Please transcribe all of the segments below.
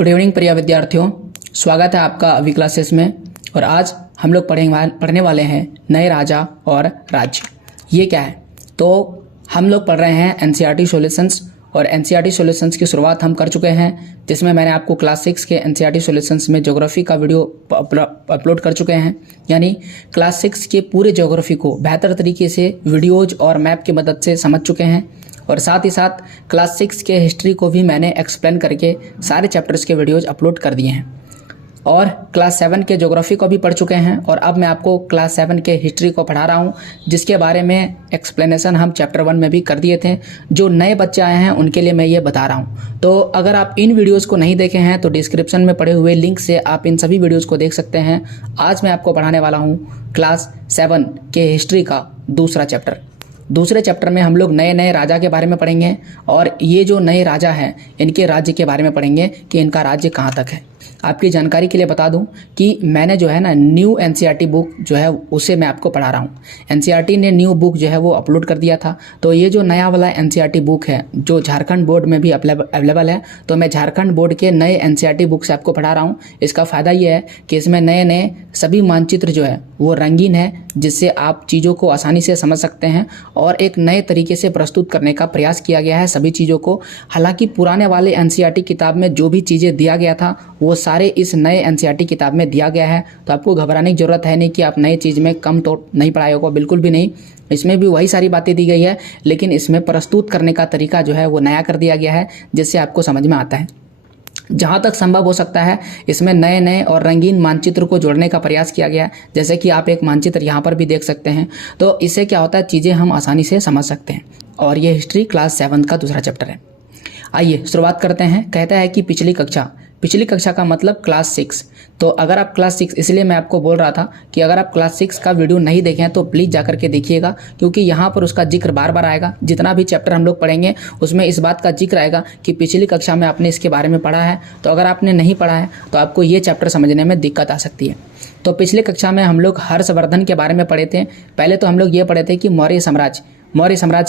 Good evening प्रिय विद्यार्थियों, स्वागत है आपका अभी क्लासेस में। और आज हम लोग पढ़ने वाले हैं नए राजा और राज्य। ये क्या है? तो हम लोग पढ़ रहे हैं एनसीईआरटी सॉल्यूशंस, और एनसीईआरटी सॉल्यूशंस की शुरुआत हम कर चुके हैं, जिसमें मैंने आपको क्लास 6 के एनसीईआरटी सॉल्यूशंस में ज्योग्राफी का वीडियो अपलोड कर चुके हैं। यानी क्लास 6 के पूरे ज्योग्राफी को बेहतर तरीके से वीडियोज और मैप की मदद से समझ चुके हैं। और साथ ही साथ क्लास 6 के हिस्ट्री को भी मैंने एक्सप्लेन करके सारे चैप्टर्स के वीडियोज अपलोड कर दिए हैं। और क्लास 7 के ज्योग्राफी को भी पढ़ चुके हैं, और अब मैं आपको क्लास 7 के हिस्ट्री को पढ़ा रहा हूं, जिसके बारे में एक्सप्लेनेशन हम चैप्टर 1 में भी कर दिए थे। जो नए बच्चे आए हैं उनके लिए मैं ये बता रहा हूं। तो अगर आप इन वीडियोज़ को नहीं देखे हैं तो डिस्क्रिप्शन में पड़े हुए लिंक से आप इन सभी वीडियोज़ को देख सकते हैं। आज मैं आपको पढ़ाने वाला हूँ क्लास 7 के हिस्ट्री का दूसरा चैप्टर। दूसरे चैप्टर में हम लोग नए नए राजा के बारे में पढ़ेंगे, और ये जो नए राजा हैं इनके राज्य के बारे में पढ़ेंगे कि इनका राज्य कहाँ तक है। आपकी जानकारी के लिए बता दूं कि मैंने जो है ना न्यू एनसीईआरटी बुक जो है उसे मैं आपको पढ़ा रहा हूँ। एनसीईआरटी ने न्यू बुक जो है वो अपलोड कर दिया था। तो ये जो नया वाला एनसीईआरटी बुक है जो झारखंड बोर्ड में भी अवेलेबल है, तो मैं झारखंड बोर्ड के नए एनसीईआरटी बुक से आपको पढ़ा रहा हूँ। इसका फ़ायदा ये है कि इसमें नए नए सभी मानचित्र जो है वो रंगीन है, जिससे आप चीज़ों को आसानी से समझ सकते हैं, और एक नए तरीके से प्रस्तुत करने का प्रयास किया गया है सभी चीज़ों को। हालांकि पुराने वाले एनसीईआरटी किताब में जो भी चीज़ें दिया गया था वो सारे इस नए एनसीईआरटी किताब में दिया गया है। तो आपको घबराने की ज़रूरत है नहीं कि आप नई चीज़ में कम तो नहीं पढ़ाए होगा, बिल्कुल भी नहीं। इसमें भी वही सारी बातें दी गई है, लेकिन इसमें प्रस्तुत करने का तरीका जो है वो नया कर दिया गया है, जिससे आपको समझ में आता है। जहाँ तक संभव हो सकता है इसमें नए नए और रंगीन मानचित्र को जोड़ने का प्रयास किया गया है। जैसे कि आप एक मानचित्र यहाँ पर भी देख सकते हैं। तो इससे क्या होता है, चीज़ें हम आसानी से समझ सकते हैं। और ये हिस्ट्री क्लास 7 का दूसरा चैप्टर है। आइए शुरुआत करते हैं। कहता है कि पिछली कक्षा का मतलब क्लास 6। तो अगर आप क्लास 6, इसलिए मैं आपको बोल रहा था कि अगर आप क्लास 6 का वीडियो नहीं देखें तो प्लीज़ जाकर के देखिएगा, क्योंकि यहाँ पर उसका जिक्र बार बार आएगा। जितना भी चैप्टर हम लोग पढ़ेंगे उसमें इस बात का जिक्र आएगा कि पिछली कक्षा में आपने इसके बारे में पढ़ा है। तो अगर आपने नहीं पढ़ा है तो आपको ये चैप्टर समझने में दिक्कत आ सकती है। तो पिछली कक्षा में हम लोग हर्षवर्धन के बारे में पढ़े थे। पहले तो हम लोग ये पढ़े थे कि मौर्य साम्राज्य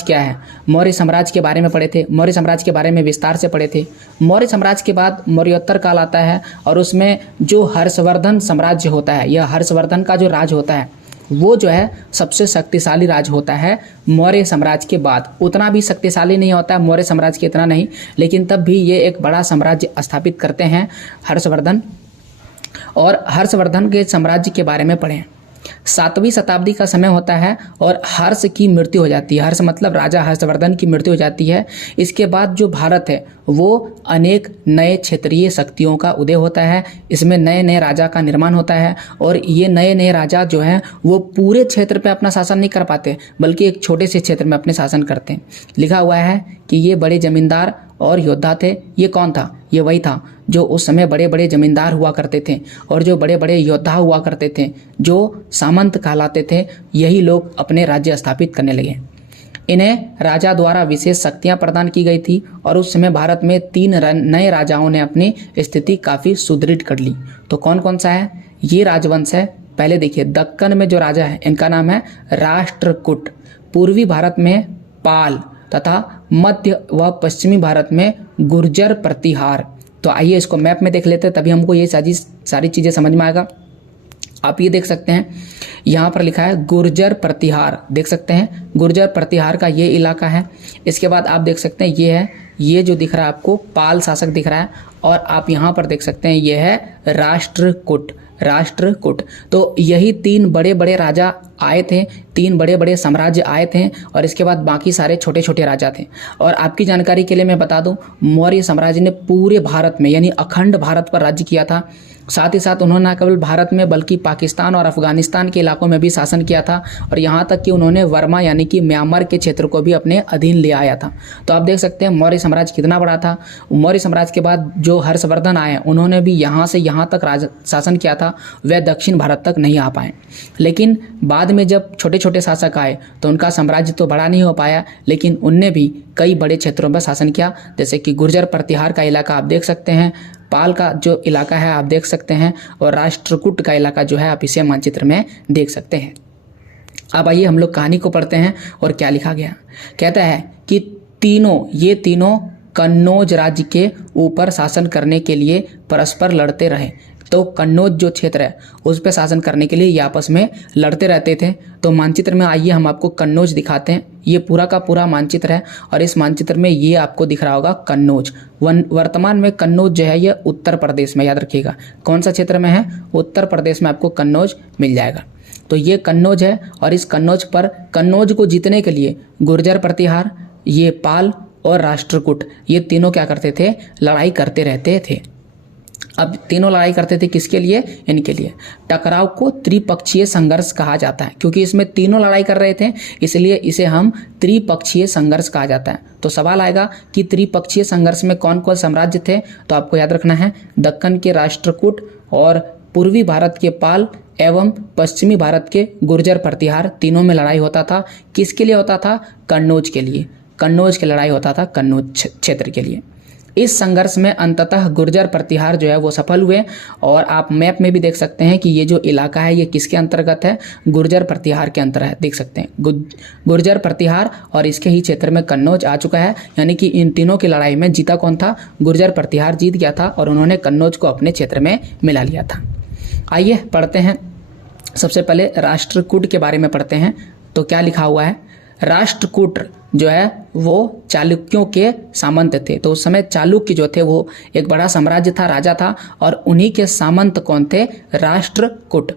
क्या है, मौर्य साम्राज्य के बारे में पढ़े थे। मौर्य साम्राज्य के बारे में विस्तार से पढ़े थे। मौर्य साम्राज्य के बाद मौर्योत्तर काल आता है, और उसमें जो हर्षवर्धन साम्राज्य होता है, यह हर्षवर्धन का जो राज होता है वो जो है सबसे शक्तिशाली राज होता है मौर्य साम्राज्य के बाद। उतना भी शक्तिशाली नहीं होता है मौर्य साम्राज्य के, इतना नहीं, लेकिन तब भी ये एक बड़ा साम्राज्य स्थापित करते हैं हर्षवर्धन। और हर्षवर्धन के साम्राज्य के बारे में पढ़ें। 7वीं शताब्दी का समय होता है और हर्ष की मृत्यु हो जाती है। हर्ष मतलब राजा हर्षवर्धन की मृत्यु हो जाती है। इसके बाद जो भारत है वो अनेक नए क्षेत्रीय शक्तियों का उदय होता है। इसमें नए नए राजा का निर्माण होता है, और ये नए नए राजा जो हैं वो पूरे क्षेत्र पे अपना शासन नहीं कर पाते, बल्कि एक छोटे से क्षेत्र में अपने शासन करते हैं। लिखा हुआ है कि ये बड़े जमींदार और योद्धा थे। ये कौन था? ये वही था जो उस समय बड़े बड़े जमींदार हुआ करते थे, और जो बड़े बड़े योद्धा हुआ करते थे, जो सामंत कहलाते थे। यही लोग अपने राज्य स्थापित करने लगे। इन्हें राजा द्वारा विशेष शक्तियां प्रदान की गई थी, और उस समय भारत में 3 नए राजाओं ने अपनी स्थिति काफ़ी सुदृढ़ कर ली। तो कौन कौन सा है? ये राजवंश है। पहले देखिए, दक्कन में जो राजा है इनका नाम है राष्ट्रकूट। पूर्वी भारत में पाल तथा मध्य व पश्चिमी भारत में गुर्जर प्रतिहार। तो आइए इसको मैप में देख लेते हैं, तभी हमको ये सारी चीज़ें समझ में आएगा। आप ये देख सकते हैं यहाँ पर लिखा है गुर्जर प्रतिहार, देख सकते हैं गुर्जर प्रतिहार का ये इलाका है। इसके बाद आप देख सकते हैं ये जो दिख रहा है आपको पाल शासक दिख रहा है, और आप यहाँ पर देख सकते हैं ये है राष्ट्रकूट। तो यही 3 बड़े बड़े राजा आए थे, 3 बड़े बड़े साम्राज्य आए थे, और इसके बाद बाकी सारे छोटे छोटे राजा थे। और आपकी जानकारी के लिए मैं बता दूं, मौर्य साम्राज्य ने पूरे भारत में यानी अखंड भारत पर राज्य किया था। साथ ही साथ उन्होंने न केवल भारत में बल्कि पाकिस्तान और अफगानिस्तान के इलाकों में भी शासन किया था, और यहाँ तक कि उन्होंने वर्मा यानी कि म्यांमार के क्षेत्र को भी अपने अधीन ले आया था। तो आप देख सकते हैं मौर्य साम्राज्य कितना बड़ा था। मौर्य साम्राज्य के बाद जो हर्षवर्धन आए उन्होंने भी यहाँ से यहाँ तक शासन किया था। वह दक्षिण भारत तक नहीं आ पाए, लेकिन बाद में जब छोटे छोटे शासक आए तो उनका साम्राज्य तो बड़ा नहीं हो पाया, लेकिन उनने भी कई बड़े क्षेत्रों में शासन किया। जैसे कि गुर्जर प्रतिहार का इलाका आप देख सकते हैं, पाल का जो इलाका है आप देख सकते हैं, और राष्ट्रकूट का इलाका जो है आप इसे मानचित्र में देख सकते हैं। अब आइए हम लोग कहानी को पढ़ते हैं और क्या लिखा गया। कहता है कि ये तीनों कन्नौज राज्य के ऊपर शासन करने के लिए परस्पर लड़ते रहे। तो कन्नौज जो क्षेत्र है उस पर शासन करने के लिए ये आपस में लड़ते रहते थे। तो मानचित्र में आइए हम आपको कन्नौज दिखाते हैं। ये पूरा का पूरा मानचित्र है और इस मानचित्र में ये आपको दिख रहा होगा कन्नौज। वर्तमान में कन्नौज जो है ये उत्तर प्रदेश में, याद रखिएगा कौन सा क्षेत्र में है, उत्तर प्रदेश में आपको कन्नौज मिल जाएगा। तो ये कन्नौज है और इस कन्नौज को जीतने के लिए गुर्जर प्रतिहार, ये पाल और राष्ट्रकूट, ये तीनों क्या करते थे, लड़ाई करते रहते थे। अब तीनों लड़ाई करते थे किसके लिए, इनके लिए। टकराव को त्रिपक्षीय संघर्ष कहा जाता है, क्योंकि इसमें तीनों लड़ाई कर रहे थे इसलिए इसे हम त्रिपक्षीय संघर्ष कहा जाता है। तो सवाल आएगा कि त्रिपक्षीय संघर्ष में कौन कौन साम्राज्य थे, तो आपको याद रखना है दक्कन के राष्ट्रकूट और पूर्वी भारत के पाल एवं पश्चिमी भारत के गुर्जर प्रतिहार, तीनों में लड़ाई होता था। किसके लिए होता था, कन्नौज के लिए। कन्नौज की लड़ाई होता था कन्नौज क्षेत्र के लिए। इस संघर्ष में अंततः गुर्जर प्रतिहार जो है वो सफल हुए और आप मैप में भी देख सकते हैं कि ये जो इलाका है ये किसके अंतर्गत है, गुर्जर प्रतिहार के अंतर्गत देख सकते हैं गुर्जर प्रतिहार, और इसके ही क्षेत्र में कन्नौज आ चुका है। यानी कि इन तीनों की लड़ाई में जीता कौन था, गुर्जर प्रतिहार जीत गया था और उन्होंने कन्नौज को अपने क्षेत्र में मिला लिया था। आइए पढ़ते हैं, सबसे पहले राष्ट्रकूट के बारे में पढ़ते हैं। तो क्या लिखा हुआ है, राष्ट्रकूट जो है वो चालुक्यों के सामंत थे। तो उस समय चालुक्य जो थे वो एक बड़ा साम्राज्य था, राजा था, और उन्हीं के सामंत कौन थे, राष्ट्रकूट।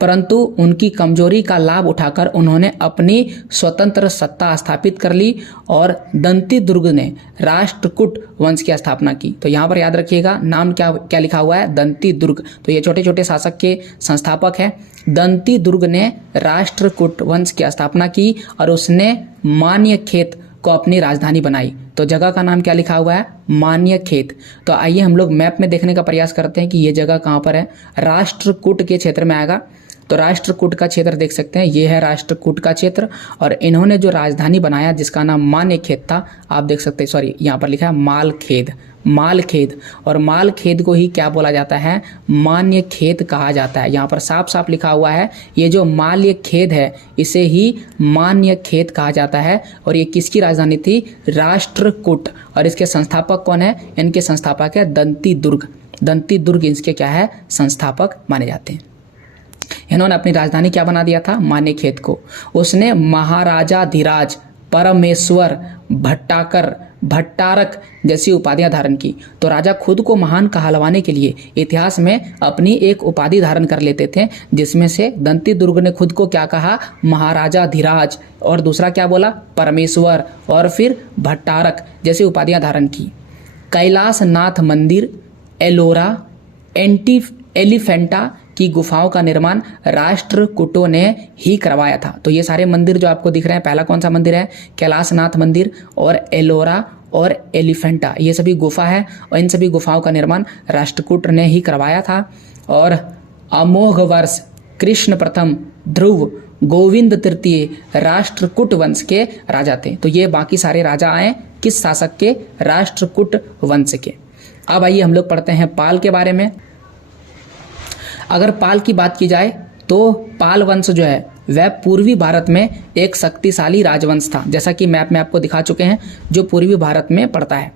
परंतु उनकी कमजोरी का लाभ उठाकर उन्होंने अपनी स्वतंत्र सत्ता स्थापित कर ली और दंती दुर्ग ने राष्ट्रकूट वंश की स्थापना की। तो यहाँ पर याद रखिएगा नाम क्या क्या लिखा हुआ है, दंती दुर्ग। तो ये छोटे छोटे शासक के संस्थापक हैं। दंती दुर्ग ने राष्ट्रकूट वंश की स्थापना की और उसने मान्यखेत को अपनी राजधानी बनाई। तो जगह का नाम क्या लिखा हुआ है, मान्यखेत। तो आइए हम लोग मैप में देखने का प्रयास करते हैं कि ये जगह कहाँ पर है, राष्ट्रकूट के क्षेत्र में आएगा। तो राष्ट्रकूट का क्षेत्र देख सकते हैं, ये है राष्ट्रकूट का क्षेत्र और इन्होंने जो राजधानी बनाया जिसका नाम मान्यखेत था, आप देख सकते हैं, सॉरी यहाँ पर लिखा है मालखेद, मालखेद। और मालखेद को ही क्या बोला जाता है, मान्यखेत कहा जाता है। यहाँ पर साफ साफ लिखा हुआ है ये जो माल्यखेद है इसे ही मान्यखेत कहा जाता है। और ये किसकी राजधानी थी, राष्ट्रकूट। और इसके संस्थापक कौन है, इनके संस्थापक है दंती दुर्ग। दंती दुर्ग इसके क्या है, संस्थापक माने जाते हैं। इन्होंने अपनी राजधानी क्या बना दिया था, मान्यखेत को। उसने महाराजाधिराज, परमेश्वर, भट्टारक जैसी उपाधियां धारण की। तो राजा खुद को महान कहलवाने के लिए इतिहास में अपनी एक उपाधि धारण कर लेते थे, जिसमें से दंती दुर्ग ने खुद को क्या कहा, महाराजाधिराज, और दूसरा क्या बोला, परमेश्वर, और फिर भट्टारक जैसी उपाधियां धारण की। कैलाशनाथ मंदिर, एलोरा, एलिफेंटा की गुफाओं का निर्माण राष्ट्रकूटों ने ही करवाया था। तो ये सारे मंदिर जो आपको दिख रहे हैं, पहला कौन सा मंदिर है, कैलाशनाथ मंदिर, और एलोरा और एलिफेंटा, ये सभी गुफा है और इन सभी गुफाओं का निर्माण राष्ट्रकूट ने ही करवाया था। और अमोघ वर्ष कृष्ण प्रथम, ध्रुव, गोविंद तृतीय राष्ट्रकूट वंश के राजा थे। तो ये बाकी सारे राजा आए किस शासक के, राष्ट्रकूट वंश के। अब आइए हम लोग पढ़ते हैं पाल के बारे में। अगर पाल की बात की जाए तो पाल वंश जो है वह पूर्वी भारत में एक शक्तिशाली राजवंश था, जैसा कि मैप में आपको दिखा चुके हैं, जो पूर्वी भारत में पड़ता है।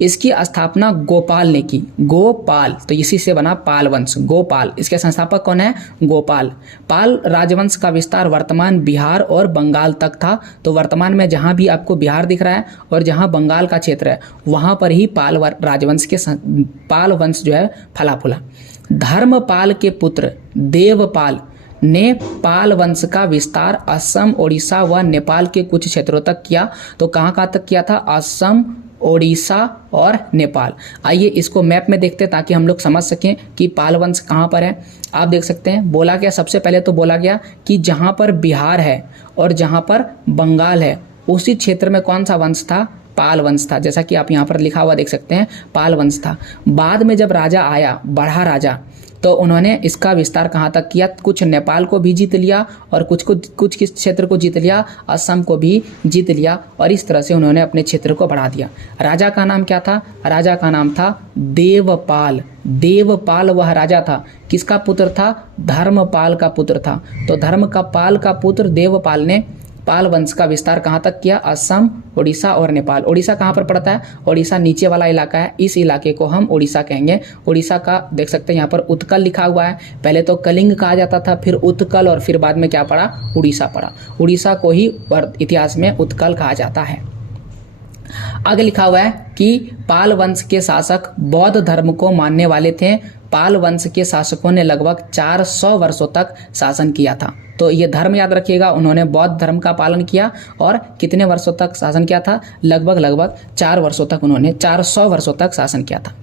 इसकी स्थापना गोपाल ने की, गोपाल, तो इसी से बना पाल वंश, गोपाल। इसके संस्थापक कौन है, गोपाल। पाल राजवंश का विस्तार वर्तमान बिहार और बंगाल तक था। तो वर्तमान में जहाँ भी आपको बिहार दिख रहा है और जहाँ बंगाल का क्षेत्र है वहाँ पर ही पाल राजवंश के पाल वंश जो है फला फूला। धर्मपाल के पुत्र देवपाल ने पाल वंश का विस्तार असम, ओडिशा व नेपाल के कुछ क्षेत्रों तक किया। तो कहाँ तक किया था, असम, ओडिशा और नेपाल। आइए इसको मैप में देखते हैं ताकि हम लोग समझ सकें कि पाल वंश कहाँ पर है। आप देख सकते हैं बोला गया, सबसे पहले तो बोला गया कि जहाँ पर बिहार है और जहाँ पर बंगाल है उसी क्षेत्र में कौन सा वंश था, पाल वंश था। जैसा कि आप यहाँ पर लिखा हुआ देख सकते हैं, पाल वंश था। बाद में जब राजा आया, बढ़ा राजा, तो उन्होंने इसका विस्तार कहाँ तक किया, कुछ नेपाल को भी जीत लिया और कुछ किस क्षेत्र को जीत लिया, असम को भी जीत लिया, और इस तरह से उन्होंने अपने क्षेत्र को बढ़ा दिया। राजा का नाम क्या था, राजा का नाम था देवपाल। देवपाल वह राजा था, किसका पुत्र था, धर्मपाल का पुत्र था। तो धर्म का पाल का पुत्र देवपाल ने पाल वंश का विस्तार कहाँ तक किया? असम, उड़ीसा और नेपाल। उड़ीसा कहाँ पर पड़ता है? उड़ीसा नीचे वाला इलाका है, इस इलाके को हम उड़ीसा कहेंगे। उड़ीसा का देख सकते हैं यहाँ पर उत्कल लिखा हुआ है, पहले तो कलिंग कहा जाता था, फिर उत्कल और फिर बाद में क्या पड़ा? उड़ीसा पड़ा। उड़ीसा को ही इतिहास में उत्कल कहा जाता है। आगे लिखा हुआ है कि पाल वंश के शासक बौद्ध धर्म को मानने वाले थे। पाल वंश के शासकों ने लगभग 400 वर्षों तक शासन किया था। तो ये धर्म याद रखिएगा, उन्होंने बौद्ध धर्म का पालन किया और कितने वर्षों तक शासन किया था? लगभग 4 वर्षों तक, उन्होंने 400 वर्षों तक शासन किया था।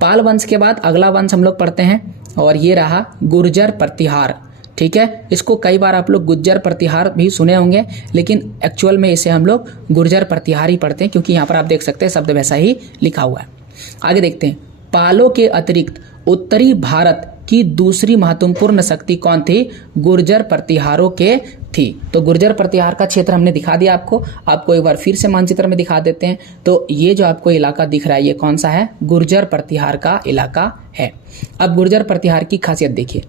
पाल वंश के बाद अगला वंश हम लोग पढ़ते हैं और ये रहा गुर्जर प्रतिहार। ठीक है, इसको कई बार आप लोग गुज्जर प्रतिहार भी सुने होंगे, लेकिन एक्चुअल में इसे हम लोग गुर्जर प्रतिहार ही पढ़ते हैं, क्योंकि यहाँ पर आप देख सकते हैं शब्द वैसा ही लिखा हुआ है। आगे देखते हैं, पालों के अतिरिक्त उत्तरी भारत की दूसरी महत्वपूर्ण शक्ति कौन थी? गुर्जर प्रतिहारों के थी। तो गुर्जर प्रतिहार का क्षेत्र हमने दिखा दिया आपको एक बार फिर से मानचित्र में दिखा देते हैं। तो ये जो आपको इलाका दिख रहा है, ये कौन सा है? गुर्जर प्रतिहार का इलाका है। अब गुर्जर प्रतिहार की खासियत देखिए।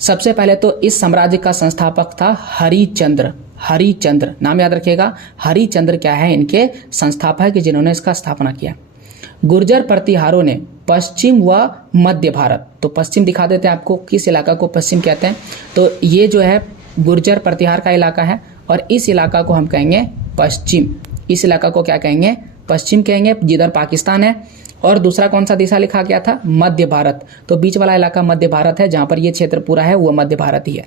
सबसे पहले तो इस साम्राज्य का संस्थापक था हरिचंद्र। हरिचंद्र नाम याद रखिएगा। हरिचंद्र क्या है? इनके संस्थापक है जिन्होंने इसका स्थापना किया। गुर्जर प्रतिहारों ने पश्चिम व मध्य भारत, तो पश्चिम दिखा देते हैं आपको, किस इलाका को पश्चिम कहते हैं। तो ये जो है गुर्जर प्रतिहार का इलाका है और इस इलाका को हम कहेंगे पश्चिम। इस इलाका को क्या कहेंगे? पश्चिम कहेंगे, जिधर पाकिस्तान है। और दूसरा कौन सा दिशा लिखा गया था? मध्य भारत। तो बीच वाला इलाका मध्य भारत है, जहां पर ये क्षेत्र पूरा है वो मध्य भारत ही है।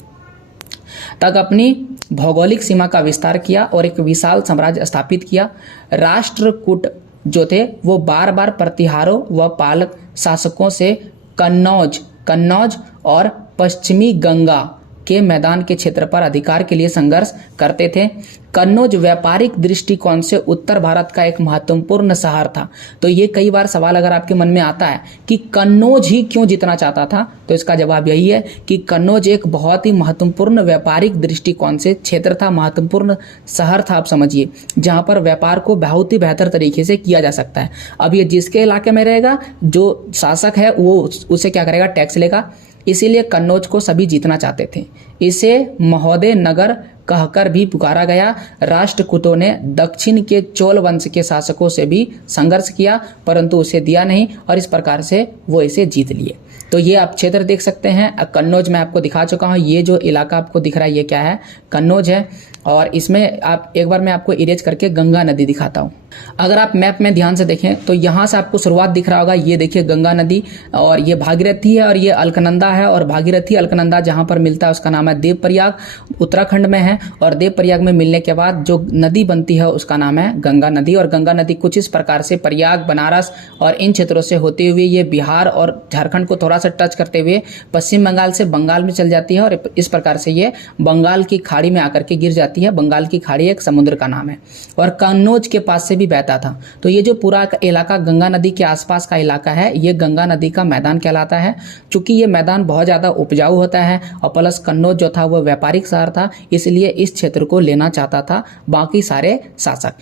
तक अपनी भौगोलिक सीमा का विस्तार किया और एक विशाल साम्राज्य स्थापित किया। राष्ट्रकूट जो थे वो बार बार प्रतिहारों व पालक शासकों से कन्नौज और पश्चिमी गंगा के मैदान के क्षेत्र पर अधिकार के लिए संघर्ष करते थे। कन्नौज व्यापारिक दृष्टिकोण से उत्तर भारत का एक महत्वपूर्ण शहर था। तो ये कई बार सवाल अगर आपके मन में आता है कि कन्नौज ही क्यों जीतना चाहता था, तो इसका जवाब यही है कि कन्नौज एक बहुत ही महत्वपूर्ण व्यापारिक दृष्टिकोण से क्षेत्र था, महत्वपूर्ण शहर था, आप समझिए, जहां पर व्यापार को बहुत ही बेहतर तरीके से किया जा सकता है। अब ये जिसके इलाके में रहेगा, जो शासक है वो उसे क्या करेगा? टैक्स लेगा। इसीलिए कन्नौज को सभी जीतना चाहते थे। इसे महोदय नगर कहकर भी पुकारा गया। राष्ट्रकूटों ने दक्षिण के चोल वंश के शासकों से भी संघर्ष किया, परंतु उसे दिया नहीं और इस प्रकार से वो इसे जीत लिए। तो ये आप क्षेत्र देख सकते हैं। कन्नौज मैं आपको दिखा चुका हूँ। ये जो इलाका आपको दिख रहा है ये क्या है? कन्नौज है। और इसमें आप एक बार मैं आपको इरेज करके गंगा नदी दिखाता हूँ। अगर आप मैप में ध्यान से देखें तो यहाँ से आपको शुरुआत दिख रहा होगा। ये देखिए गंगा नदी, और ये भागीरथी है और ये अलकनंदा है। और भागीरथी अलकनंदा जहाँ पर मिलता है उसका नाम है देवप्रयाग, उत्तराखंड में है। और देवप्रयाग में मिलने के बाद जो नदी बनती है उसका नाम है गंगा नदी। और गंगा नदी कुछ इस प्रकार से प्रयाग, बनारस और इन क्षेत्रों से होते हुए ये बिहार और झारखंड को थोड़ा सा टच करते हुए पश्चिम बंगाल से बंगाल में चल जाती है और इस प्रकार से ये बंगाल की खाड़ी में आकर के गिर जाती है। बंगाल की खाड़ी एक समुद्र का नाम है और कन्नौज के पास से भी बहता था। तो ये जो पूरा इलाका गंगा नदी के आसपास का इलाका है, ये गंगा नदी का मैदान कहलाता है। चूंकि ये मैदान बहुत ज्यादा उपजाऊ होता है और प्लस कन्नौज जो था वो व्यापारिक शहर था, इसलिए इस क्षेत्र को लेना चाहता था बाकी सारे शासक।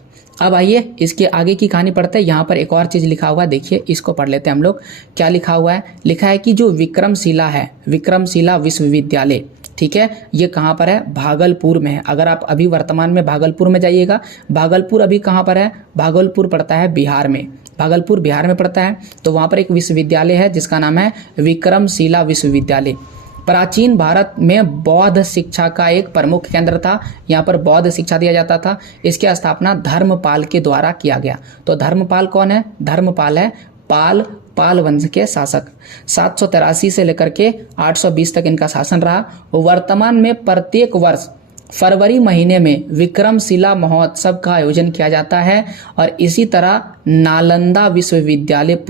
अब आइए इसके आगे की कहानी पढ़ते हैं। यहाँ पर एक और चीज लिखा हुआ है, देखिए इसको पढ़ लेते हैं हम लोग। क्या लिखा हुआ है? लिखा है कि जो विक्रमशिला है, विक्रमशिला विश्वविद्यालय, ठीक है, ये कहाँ पर है? भागलपुर में है। अगर आप अभी वर्तमान में भागलपुर में जाइएगा, भागलपुर अभी कहाँ पर है? भागलपुर पड़ता है बिहार में। भागलपुर बिहार में पड़ता है। तो वहाँ पर एक विश्वविद्यालय है जिसका नाम है विक्रमशिला विश्वविद्यालय। प्राचीन भारत में बौद्ध शिक्षा का एक प्रमुख केंद्र था। यहाँ पर बौद्ध शिक्षा दिया जाता था। इसकी स्थापना धर्मपाल के द्वारा किया गया। तो धर्मपाल कौन है? धर्मपाल है पाल वंश के शासक। 783 से लेकर के 820 तक इनका शासन रहा। वर्तमान में प्रत्येक वर्ष फरवरी महीने में विक्रमशिला महोत्सव का आयोजन किया जाता है और इसी तरह नालंदा विश्वविद्यालय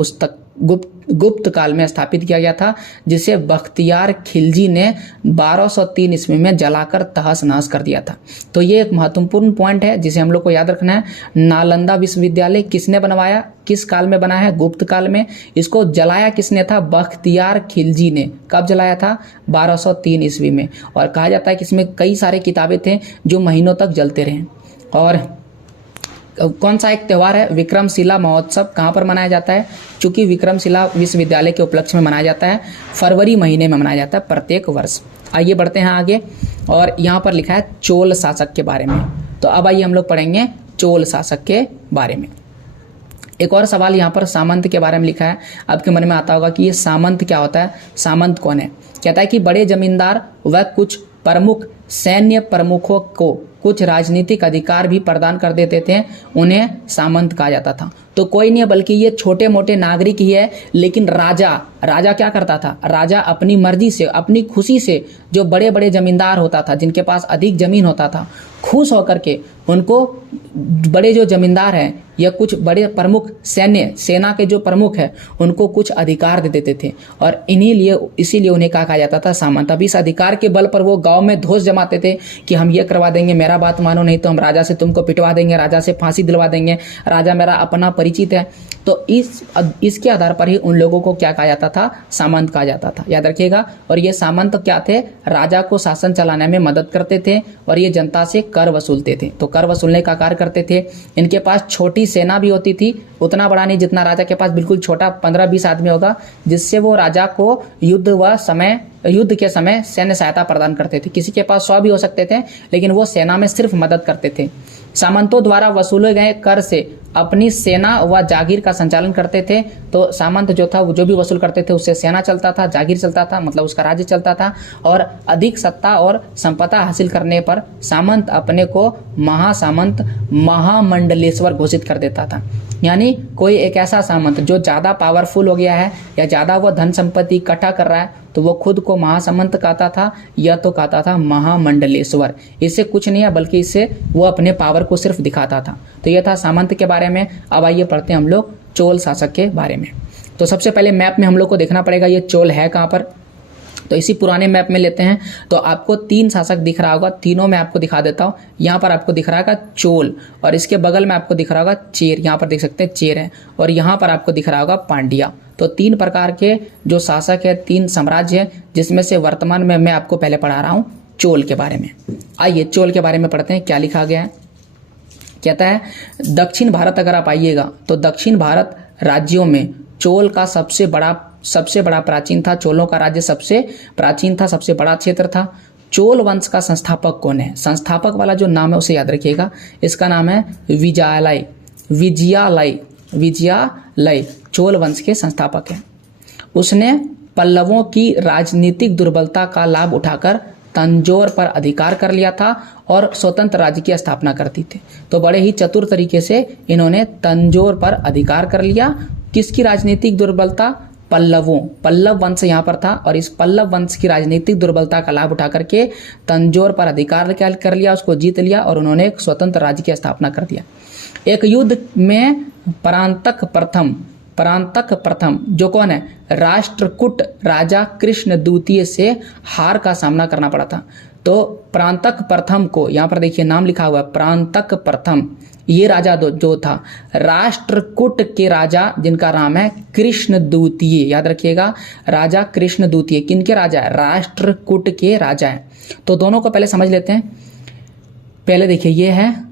गुप्त काल में स्थापित किया गया था, जिसे बख्तियार खिलजी ने 1203 ईस्वी में जलाकर तहस नहस कर दिया था। तो ये एक महत्वपूर्ण पॉइंट है जिसे हम लोग को याद रखना है। नालंदा विश्वविद्यालय किसने बनवाया? किस काल में बना है? गुप्त काल में। इसको जलाया किसने था? बख्तियार खिलजी ने। कब जलाया था? 1203 ईस्वी में। और कहा जाता है कि इसमें कई सारे किताबें थे जो महीनों तक जलते रहे। और कौन सा एक त्यौहार है? विक्रमशिला महोत्सव कहाँ पर मनाया जाता है? चूंकि विक्रमशिला विश्वविद्यालय के उपलक्ष्य में मनाया जाता है, फरवरी महीने में मनाया जाता है प्रत्येक वर्ष। आइए बढ़ते हैं आगे। और यहाँ पर लिखा है चोल शासक के बारे में। तो अब आइए हम लोग पढ़ेंगे चोल शासक के बारे में। एक और सवाल यहाँ पर सामंत के बारे में लिखा है। आपके मन में आता होगा कि ये सामंत क्या होता है, सामंत कौन है। कहता है कि बड़े जमींदार व कुछ प्रमुख सैन्य प्रमुखों को कुछ राजनीतिक अधिकार भी प्रदान कर देते थे, उन्हें सामंत कहा जाता था। तो कोई नहीं है बल्कि ये छोटे मोटे नागरिक ही है, लेकिन राजा क्या करता था, राजा अपनी मर्जी से अपनी खुशी से जो बड़े बड़े जमींदार होता था, जिनके पास अधिक जमीन होता था, खुश होकर के उनको बड़े जो जमींदार हैं या कुछ बड़े प्रमुख सेना के जो प्रमुख है उनको कुछ अधिकार दे देते थे, और इसीलिए उन्हें कहा जाता था सामंत। अब इस अधिकार के बल पर वो गांव में धोस जमाते थे कि हम ये करवा देंगे, मेरा बात मानो, नहीं तो हम राजा से तुमको पिटवा देंगे, राजा से फांसी दिलवा देंगे, राजा मेरा अपना परिचित है। तो इसके आधार पर ही उन लोगों को क्या कहा जाता था, सामंत कहा जाता था, याद रखिएगा। और ये सामंत क्या थे, राजा को शासन चलाने में मदद करते थे और ये जनता से कर वसूलते थे। तो कर वसूलने का कार्य करते थे। इनके पास छोटी सेना भी होती थी, उतना बड़ा नहीं जितना राजा के पास, बिल्कुल छोटा 15-20 आदमी होगा, जिससे वो राजा को युद्ध के समय सैन्य सहायता प्रदान करते थे। किसी के पास 100 भी हो सकते थे, लेकिन वो सेना में सिर्फ मदद करते थे। सामंतों द्वारा वसूले गए कर से अपनी सेना व जागीर का संचालन करते थे। तो सामंत जो था वो जो भी वसूल करते थे उससे सेना चलता था, जागीर चलता था, मतलब उसका राज्य चलता था। और अधिक सत्ता और संपदा हासिल करने पर सामंत अपने को महासामंत महामंडलेश्वर घोषित कर देता था। यानी कोई एक ऐसा सामंत जो ज़्यादा पावरफुल हो गया है या ज़्यादा वो धन संपत्ति इकट्ठा कर रहा है, तो वो खुद को महासामंत कहता था या तो कहता था महामंडलेश्वर। इससे कुछ नहीं है बल्कि इससे वो अपने पावर को सिर्फ दिखाता था। तो ये था सामंत के बारे में। अब आइए पढ़ते हैं हम लोग चोल शासक के बारे में। तो सबसे पहले मैप में हम लोग को देखना पड़ेगा ये चोल है कहाँ पर। तो इसी पुराने मैप में लेते हैं। तो आपको 3 शासक दिख रहा होगा, तीनों में आपको दिखा देता हूँ। यहाँ पर आपको दिख रहा होगा चोल, और इसके बगल में आपको दिख रहा होगा चेर, यहाँ पर देख सकते हैं चेर है, और यहाँ पर आपको दिख रहा होगा पांड्या। तो 3 प्रकार के जो शासक है, 3 साम्राज्य है, जिसमें से वर्तमान में मैं आपको पहले पढ़ा रहा हूँ चोल के बारे में। आइए चोल के बारे में पढ़ते हैं, क्या लिखा गया है। कहता है दक्षिण भारत अगर आप आइएगा तो दक्षिण भारत राज्यों में चोल का सबसे बड़ा प्राचीन था। चोलों का राज्य सबसे प्राचीन था, सबसे बड़ा क्षेत्र था। चोल वंश का संस्थापक कौन है, संस्थापक वाला जो नाम है उसे याद रखिएगा। इसका नाम है विजयालय चोल वंश के संस्थापक हैं। उसने पल्लवों की राजनीतिक दुर्बलता का लाभ उठाकर तंजौर पर अधिकार कर लिया था और स्वतंत्र राज्य की स्थापना करती थी। तो बड़े ही चतुर तरीके से इन्होंने तंजौर पर अधिकार कर लिया। किसकी राजनीतिक दुर्बलता, पल्लव वंश यहाँ पर था, और इस पल्लव वंश की राजनीतिक दुर्बलता का लाभ उठा करके तंजौर पर अधिकार कर लिया, उसको जीत लिया और उन्होंने एक स्वतंत्र राज्य की स्थापना कर दिया। एक युद्ध में परांतक प्रथम जो कौन है, राष्ट्रकूट राजा कृष्ण द्वितीय से हार का सामना करना पड़ा था। तो परांतक प्रथम को, यहाँ पर देखिए नाम लिखा हुआ है परांतक प्रथम, ये राजा जो था राष्ट्रकूट के राजा, जिनका नाम है कृष्ण द्वितीय, याद रखिएगा राजा कृष्ण द्वितीय किनके राजा है, राष्ट्रकूट के राजा है। तो दोनों को पहले समझ लेते हैं। पहले देखिए ये है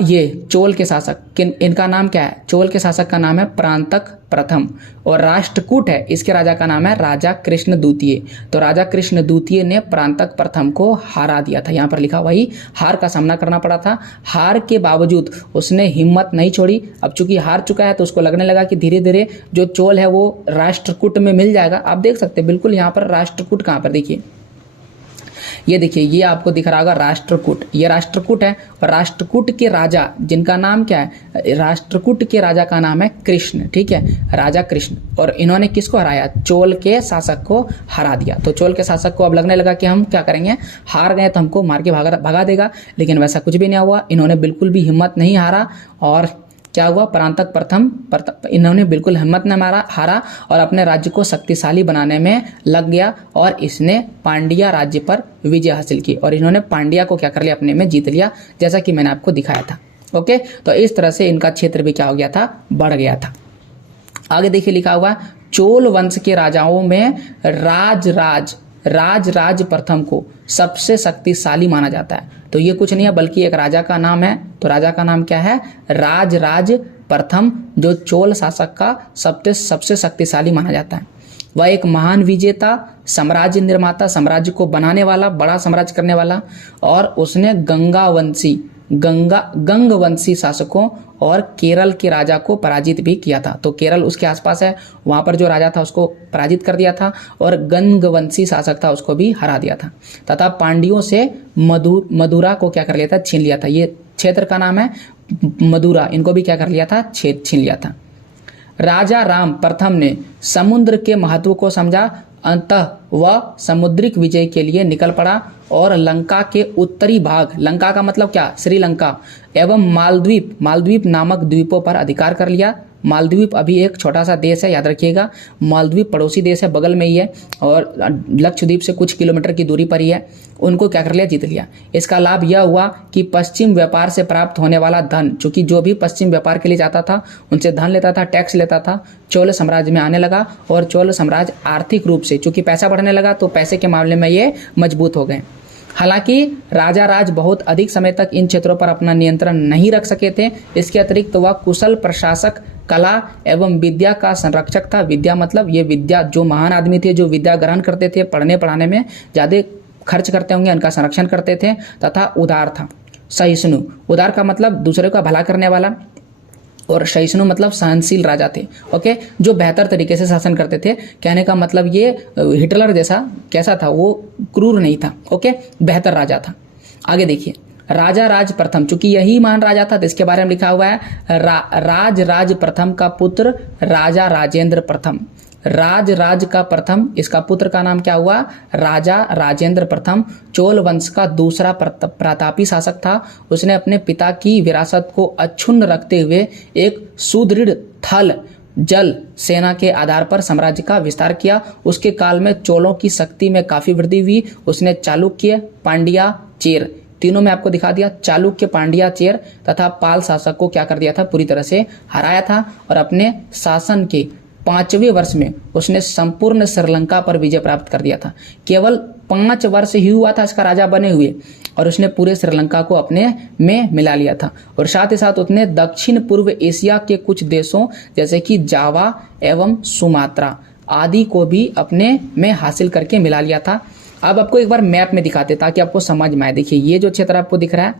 ये चोल के शासक, इनका नाम क्या है, चोल के शासक का नाम है परांतक प्रथम, और राष्ट्रकूट है इसके राजा का नाम है राजा कृष्ण द्वितीय। तो राजा कृष्ण द्वितीय ने परांतक प्रथम को हरा दिया था, यहाँ पर लिखा वही हार का सामना करना पड़ा था। हार के बावजूद उसने हिम्मत नहीं छोड़ी। अब चूंकि हार चुका है तो उसको लगने लगा कि धीरे धीरे जो चोल है वो राष्ट्रकूट में मिल जाएगा। आप देख सकते हैं बिल्कुल यहाँ पर राष्ट्रकूट कहाँ पर, देखिए ये देखिए ये आपको दिख रहा होगा राष्ट्रकूट, ये राष्ट्रकूट है। और राष्ट्रकूट के राजा जिनका नाम क्या है, राष्ट्रकूट के राजा का नाम है कृष्ण, ठीक है, राजा कृष्ण। और इन्होंने किसको हराया, चोल के शासक को हरा दिया। तो चोल के शासक को अब लगने लगा कि हम क्या करेंगे, हार गए तो हमको मार के भगा देगा, लेकिन वैसा कुछ भी नहीं हुआ। इन्होंने बिल्कुल भी हिम्मत नहीं हारा, और क्या हुआ, परांतक प्रथम इन्होंने बिल्कुल हिम्मत न हारा और अपने राज्य को शक्तिशाली बनाने में लग गया, और इसने पांड्या राज्य पर विजय हासिल की, और इन्होंने पांड्या को क्या कर लिया, अपने में जीत लिया, जैसा कि मैंने आपको दिखाया था। ओके, तो इस तरह से इनका क्षेत्र भी क्या हो गया था, बढ़ गया था। आगे देखिए लिखा हुआ, चोल वंश के राजाओं में राज प्रथम को सबसे शक्तिशाली माना जाता है। तो ये कुछ नहीं है बल्कि एक राजा का नाम है। तो राजा का नाम क्या है, राज प्रथम, जो चोल शासक का सबसे शक्तिशाली माना जाता है। वह एक महान विजेता, साम्राज्य निर्माता, साम्राज्य को बनाने वाला, बड़ा साम्राज्य करने वाला, और उसने गंगवंशी शासकों और केरल के राजा को पराजित भी किया था। तो केरल उसके आसपास है, वहाँ पर जो राजा था उसको पराजित कर दिया था और गंगवंशी शासक था उसको भी हरा दिया था, तथा पांड्यों से मदुरा को क्या कर लिया था, छीन लिया था। ये क्षेत्र का नाम है मदुरा, इनको भी क्या कर लिया था, छीन लिया था। राजा राम प्रथम ने समुद्र के महत्व को समझा, अंततः वह समुद्रिक विजय के लिए निकल पड़ा और लंका के उत्तरी भाग, लंका का मतलब क्या, श्रीलंका, एवं मालद्वीप नामक द्वीपों पर अधिकार कर लिया। मालदीव अभी एक छोटा सा देश है, याद रखिएगा। मालदीव पड़ोसी देश है, बगल में ही है और लक्षद्वीप से कुछ किलोमीटर की दूरी पर ही है। उनको क्या कर लिया, जीत लिया। इसका लाभ यह हुआ कि पश्चिम व्यापार से प्राप्त होने वाला धन, चूंकि जो भी पश्चिम व्यापार के लिए जाता था उनसे धन लेता था, टैक्स लेता था, चोल साम्राज्य में आने लगा और चोल साम्राज्य आर्थिक रूप से, चूंकि पैसा बढ़ने लगा तो पैसे के मामले में ये मजबूत हो गए। हालांकि राजा राज बहुत अधिक समय तक इन क्षेत्रों पर अपना नियंत्रण नहीं रख सके थे। इसके अतिरिक्त वह कुशल प्रशासक, कला एवं विद्या का संरक्षक था। विद्या मतलब ये विद्या, जो महान आदमी थे जो विद्या ग्रहण करते थे, पढ़ने पढ़ाने में ज़्यादा खर्च करते होंगे, उनका संरक्षण करते थे, तथा उदार था। सहिष्णु, उदार का मतलब दूसरे का भला करने वाला, और सहिष्णु मतलब सहनशील राजा थे। ओके, जो बेहतर तरीके से शासन करते थे। कहने का मतलब ये हिटलर जैसा कैसा था, वो क्रूर नहीं था। ओके, बेहतर राजा था। आगे देखिए, राजा राज प्रथम, चूंकि यही महान राजा था तो इसके बारे में लिखा हुआ है राज प्रथम का पुत्र राजा राजेंद्र प्रथम। राज का प्रथम, इसका पुत्र का नाम क्या हुआ, राजा राजेंद्र प्रथम। चोल वंश का दूसरा प्रतापी शासक था। उसने अपने पिता की विरासत को अक्षुण्ण रखते हुए एक सुदृढ़ थल जल सेना के आधार पर साम्राज्य का विस्तार किया। उसके काल में चोलों की शक्ति में काफी वृद्धि हुई। उसने चालुक्य, पांड्या, चेर, तीनों में आपको दिखा दिया। चालुक्य, पांड्या, चेर तथा पाल शासक को क्या कर दिया था, पूरी तरह से हराया था। और अपने शासन के 5वें वर्ष में उसने संपूर्ण श्रीलंका पर विजय प्राप्त कर दिया था। केवल 5 वर्ष ही हुआ था इसका राजा बने हुए और उसने पूरे श्रीलंका को अपने में मिला लिया था। और साथ ही साथ उसने दक्षिण पूर्व एशिया के कुछ देशों जैसे कि जावा एवं सुमात्रा आदि को भी अपने में हासिल करके मिला लिया था। अब आपको एक बार मैप में दिखाते ताकि आपको समझ में आए। देखिए, ये जो क्षेत्र आपको दिख रहा है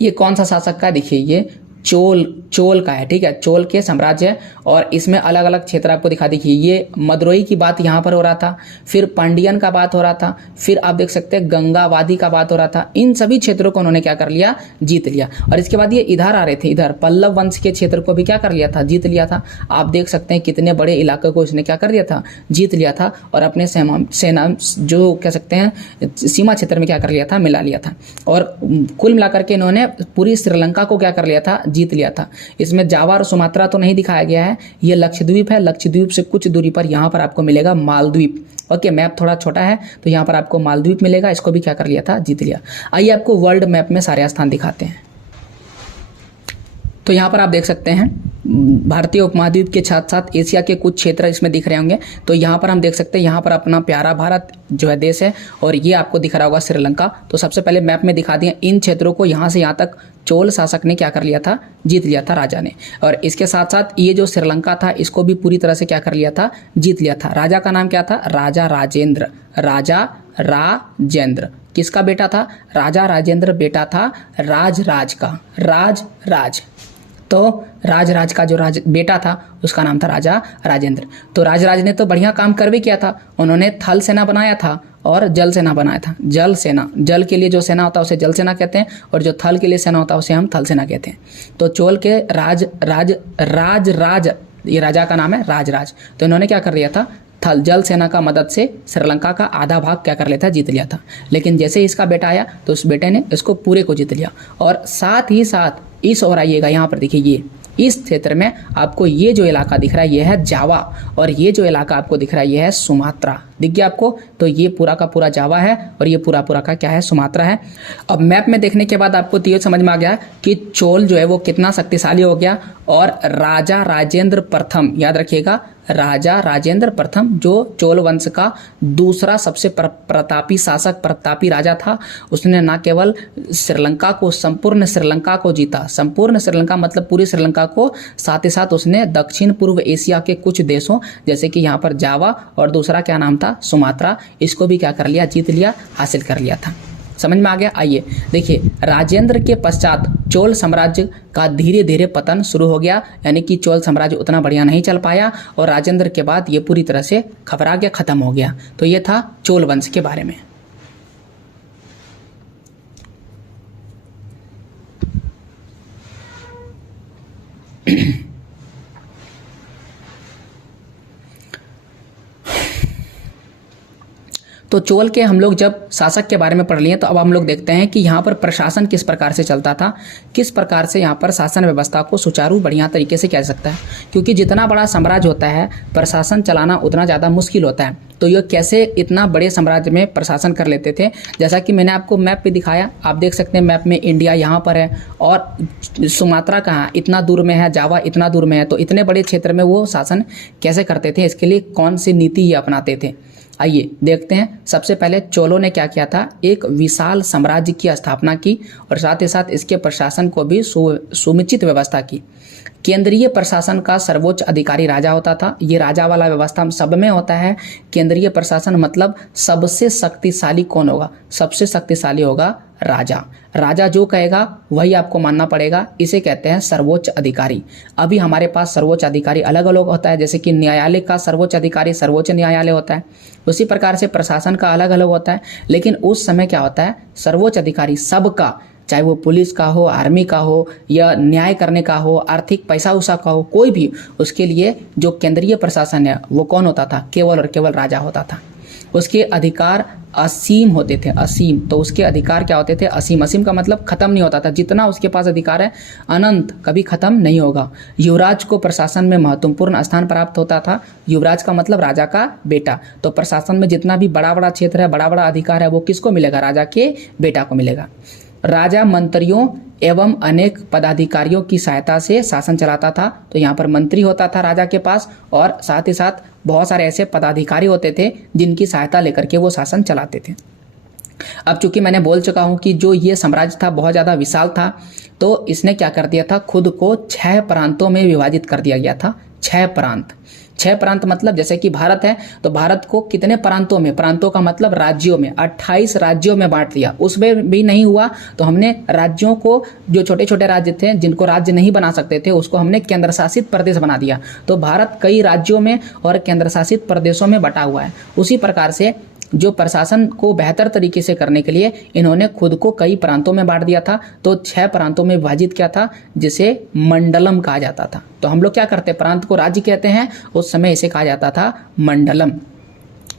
ये कौन सा शासक का है, देखिए ये चोल का है। ठीक है, चोल के साम्राज्य है और इसमें अलग अलग क्षेत्र आपको दिखा। देखिए, ये मदुरई की बात यहाँ पर हो रहा था, फिर पांडियन का बात हो रहा था, फिर आप देख सकते हैं गंगावादी का बात हो रहा था। इन सभी क्षेत्रों को उन्होंने क्या कर लिया, जीत लिया। और इसके बाद ये इधर आ रहे थे, इधर पल्लव वंश के क्षेत्र को भी क्या कर लिया था, जीत लिया था। आप देख सकते हैं कितने बड़े इलाके को इसने क्या कर लिया था, जीत लिया था और अपने सेना जो कह सकते हैं सीमा क्षेत्र में क्या कर लिया था, मिला लिया था। और कुल मिलाकर के इन्होंने पूरी श्रीलंका को क्या कर लिया था, जीत लिया था। इसमें जावा और सुमात्रा तो नहीं दिखाया गया है, ये लक्षद्वीप है। लक्षद्वीप से कुछ दूरी पर यहाँ पर आपको मिलेगा मालद्वीप। ओके, मैप थोड़ा छोटा है तो यहाँ पर आपको मालद्वीप मिलेगा, इसको भी क्या कर लिया था, जीत लिया। आइए आपको वर्ल्ड मैप में सारे स्थान दिखाते हैं। तो यहाँ पर आप देख सकते हैं भारतीय उपमहाद्वीप के साथ साथ एशिया के कुछ क्षेत्र इसमें दिख रहे होंगे। तो यहाँ पर हम देख सकते हैं, यहाँ पर अपना प्यारा भारत जो है देश है और ये आपको दिख रहा होगा श्रीलंका। तो सबसे पहले मैप में दिखा दिया इन क्षेत्रों को, यहाँ से यहाँ तक चोल शासक ने क्या कर लिया था, जीत लिया था राजा ने। और इसके साथ साथ ये जो श्रीलंका था इसको भी पूरी तरह से क्या कर लिया था, जीत लिया था। राजा का नाम क्या था, राजा राजेंद्र। राजा राजेंद्र किसका बेटा था, राजा राजेंद्र बेटा था राज का, राज। तो राज का जो बेटा था उसका नाम था राजा राजेंद्र। तो राज ने तो बढ़िया काम कर भी किया था। उन्होंने थल सेना बनाया था और जल सेना बनाया था। जल सेना, जल के लिए जो सेना होता है उसे जल सेना कहते हैं और जो थल के लिए सेना होता है उसे हम थल सेना कहते हैं। तो चोल के राज ये राजा का नाम है राज। तो इन्होंने क्या कर दिया था, थल जल सेना का मदद से श्रीलंका का आधा भाग क्या कर लेता, जीत लिया था। लेकिन जैसे ही इसका बेटा आया तो उस बेटे ने इसको पूरे को जीत लिया। और साथ ही साथ इस ओर आइएगा, यहाँ पर देखिए ये इस क्षेत्र में आपको ये जो इलाका दिख रहा है ये है जावा और ये जो इलाका आपको दिख रहा है ये है सुमात्रा। दिख गया आपको, तो ये पूरा का पूरा जावा है और ये पूरा का क्या है, सुमात्रा है। अब मैप में देखने के बाद आपको तो ये समझ में आ गया कि चोल जो है वो कितना शक्तिशाली हो गया। और राजा राजेंद्र प्रथम, याद रखिएगा, राजा राजेंद्र प्रथम जो चोल वंश का दूसरा सबसे प्रतापी शासक, प्रतापी राजा था, उसने न केवल श्रीलंका को, संपूर्ण श्रीलंका को जीता। संपूर्ण श्रीलंका मतलब पूरी श्रीलंका को, साथ ही साथ उसने दक्षिण पूर्व एशिया के कुछ देशों जैसे कि यहाँ पर जावा और दूसरा क्या नाम था, सुमात्रा, इसको भी क्या कर लिया, जीत लिया, हासिल कर लिया था। समझ में आ गया। आइए देखिए, राजेंद्र के पश्चात चोल साम्राज्य का धीरे धीरे पतन शुरू हो गया, यानी कि चोल साम्राज्य उतना बढ़िया नहीं चल पाया और राजेंद्र के बाद ये पूरी तरह से खबरा गया, खत्म हो गया। तो ये था चोल वंश के बारे में। तो चोल के हम लोग जब शासक के बारे में पढ़ लिए, तो अब हम लोग देखते हैं कि यहाँ पर प्रशासन किस प्रकार से चलता था, किस प्रकार से यहाँ पर शासन व्यवस्था को सुचारू बढ़िया तरीके से किया जा सकता है। क्योंकि जितना बड़ा साम्राज्य होता है, प्रशासन चलाना उतना ज़्यादा मुश्किल होता है। तो ये कैसे इतना बड़े साम्राज्य में प्रशासन कर लेते थे, जैसा कि मैंने आपको मैप पे दिखाया, आप देख सकते हैं मैप में इंडिया यहाँ पर है और सुमात्रा कहाँ इतना दूर में है, जावा इतना दूर में है। तो इतने बड़े क्षेत्र में वो शासन कैसे करते थे, इसके लिए कौन सी नीति ये अपनाते थे, आइए देखते हैं। सबसे पहले चोलों ने क्या किया था, एक विशाल साम्राज्य की स्थापना की और साथ ही साथ इसके प्रशासन को भी सुनिश्चित व्यवस्था की। केंद्रीय प्रशासन का सर्वोच्च अधिकारी राजा होता था। ये राजा वाला व्यवस्था सब में होता है। केंद्रीय प्रशासन मतलब सबसे शक्तिशाली कौन होगा, सबसे शक्तिशाली होगा राजा। राजा जो कहेगा वही आपको मानना पड़ेगा, इसे कहते हैं सर्वोच्च अधिकारी। अभी हमारे पास सर्वोच्च अधिकारी अलग अलग होता है, जैसे कि न्यायालय का सर्वोच्च अधिकारी सर्वोच्च न्यायालय होता है, उसी प्रकार से प्रशासन का अलग अलग होता है। लेकिन उस समय क्या होता है, सर्वोच्च अधिकारी सबका, चाहे वो पुलिस का हो, आर्मी का हो, या न्याय करने का हो, आर्थिक पैसा उसा का हो, कोई भी, उसके लिए जो केंद्रीय प्रशासन है वो कौन होता था, केवल और केवल राजा होता था। उसके अधिकार असीम होते थे, असीम। तो उसके अधिकार क्या होते थे, असीम। असीम का मतलब खत्म नहीं होता था, जितना उसके पास अधिकार है अनंत, कभी खत्म नहीं होगा। युवराज को प्रशासन में महत्वपूर्ण स्थान प्राप्त होता था। युवराज का मतलब राजा का बेटा। तो प्रशासन में जितना भी बड़ा बड़ा क्षेत्र है, बड़ा बड़ा अधिकार है, वो किसको मिलेगा, राजा के बेटा को मिलेगा। राजा मंत्रियों एवं अनेक पदाधिकारियों की सहायता से शासन चलाता था। तो यहाँ पर मंत्री होता था राजा के पास और साथ ही साथ बहुत सारे ऐसे पदाधिकारी होते थे जिनकी सहायता लेकर के वो शासन चलाते थे। अब चूंकि मैंने बोल चुका हूँ कि जो ये साम्राज्य था बहुत ज़्यादा विशाल था, तो इसने क्या कर दिया था, खुद को 6 प्रांतों में विभाजित कर दिया गया था। 6 प्रांत, 6 प्रांत मतलब जैसे कि भारत है, तो भारत को कितने प्रांतों में, प्रांतों का मतलब राज्यों में, 28 राज्यों में बांट दिया। उसमें भी नहीं हुआ तो हमने राज्यों को, जो छोटे छोटे राज्य थे जिनको राज्य नहीं बना सकते थे, उसको हमने केंद्र शासित प्रदेश बना दिया। तो भारत कई राज्यों में और केंद्र शासित प्रदेशों में बटा हुआ है। उसी प्रकार से जो प्रशासन को बेहतर तरीके से करने के लिए इन्होंने खुद को कई प्रांतों में बांट दिया था। तो 6 प्रांतों में विभाजित किया था, जिसे मंडलम कहा जाता था। तो हम लोग क्या करते हैं, प्रांत को राज्य कहते हैं, उस समय इसे कहा जाता था मंडलम।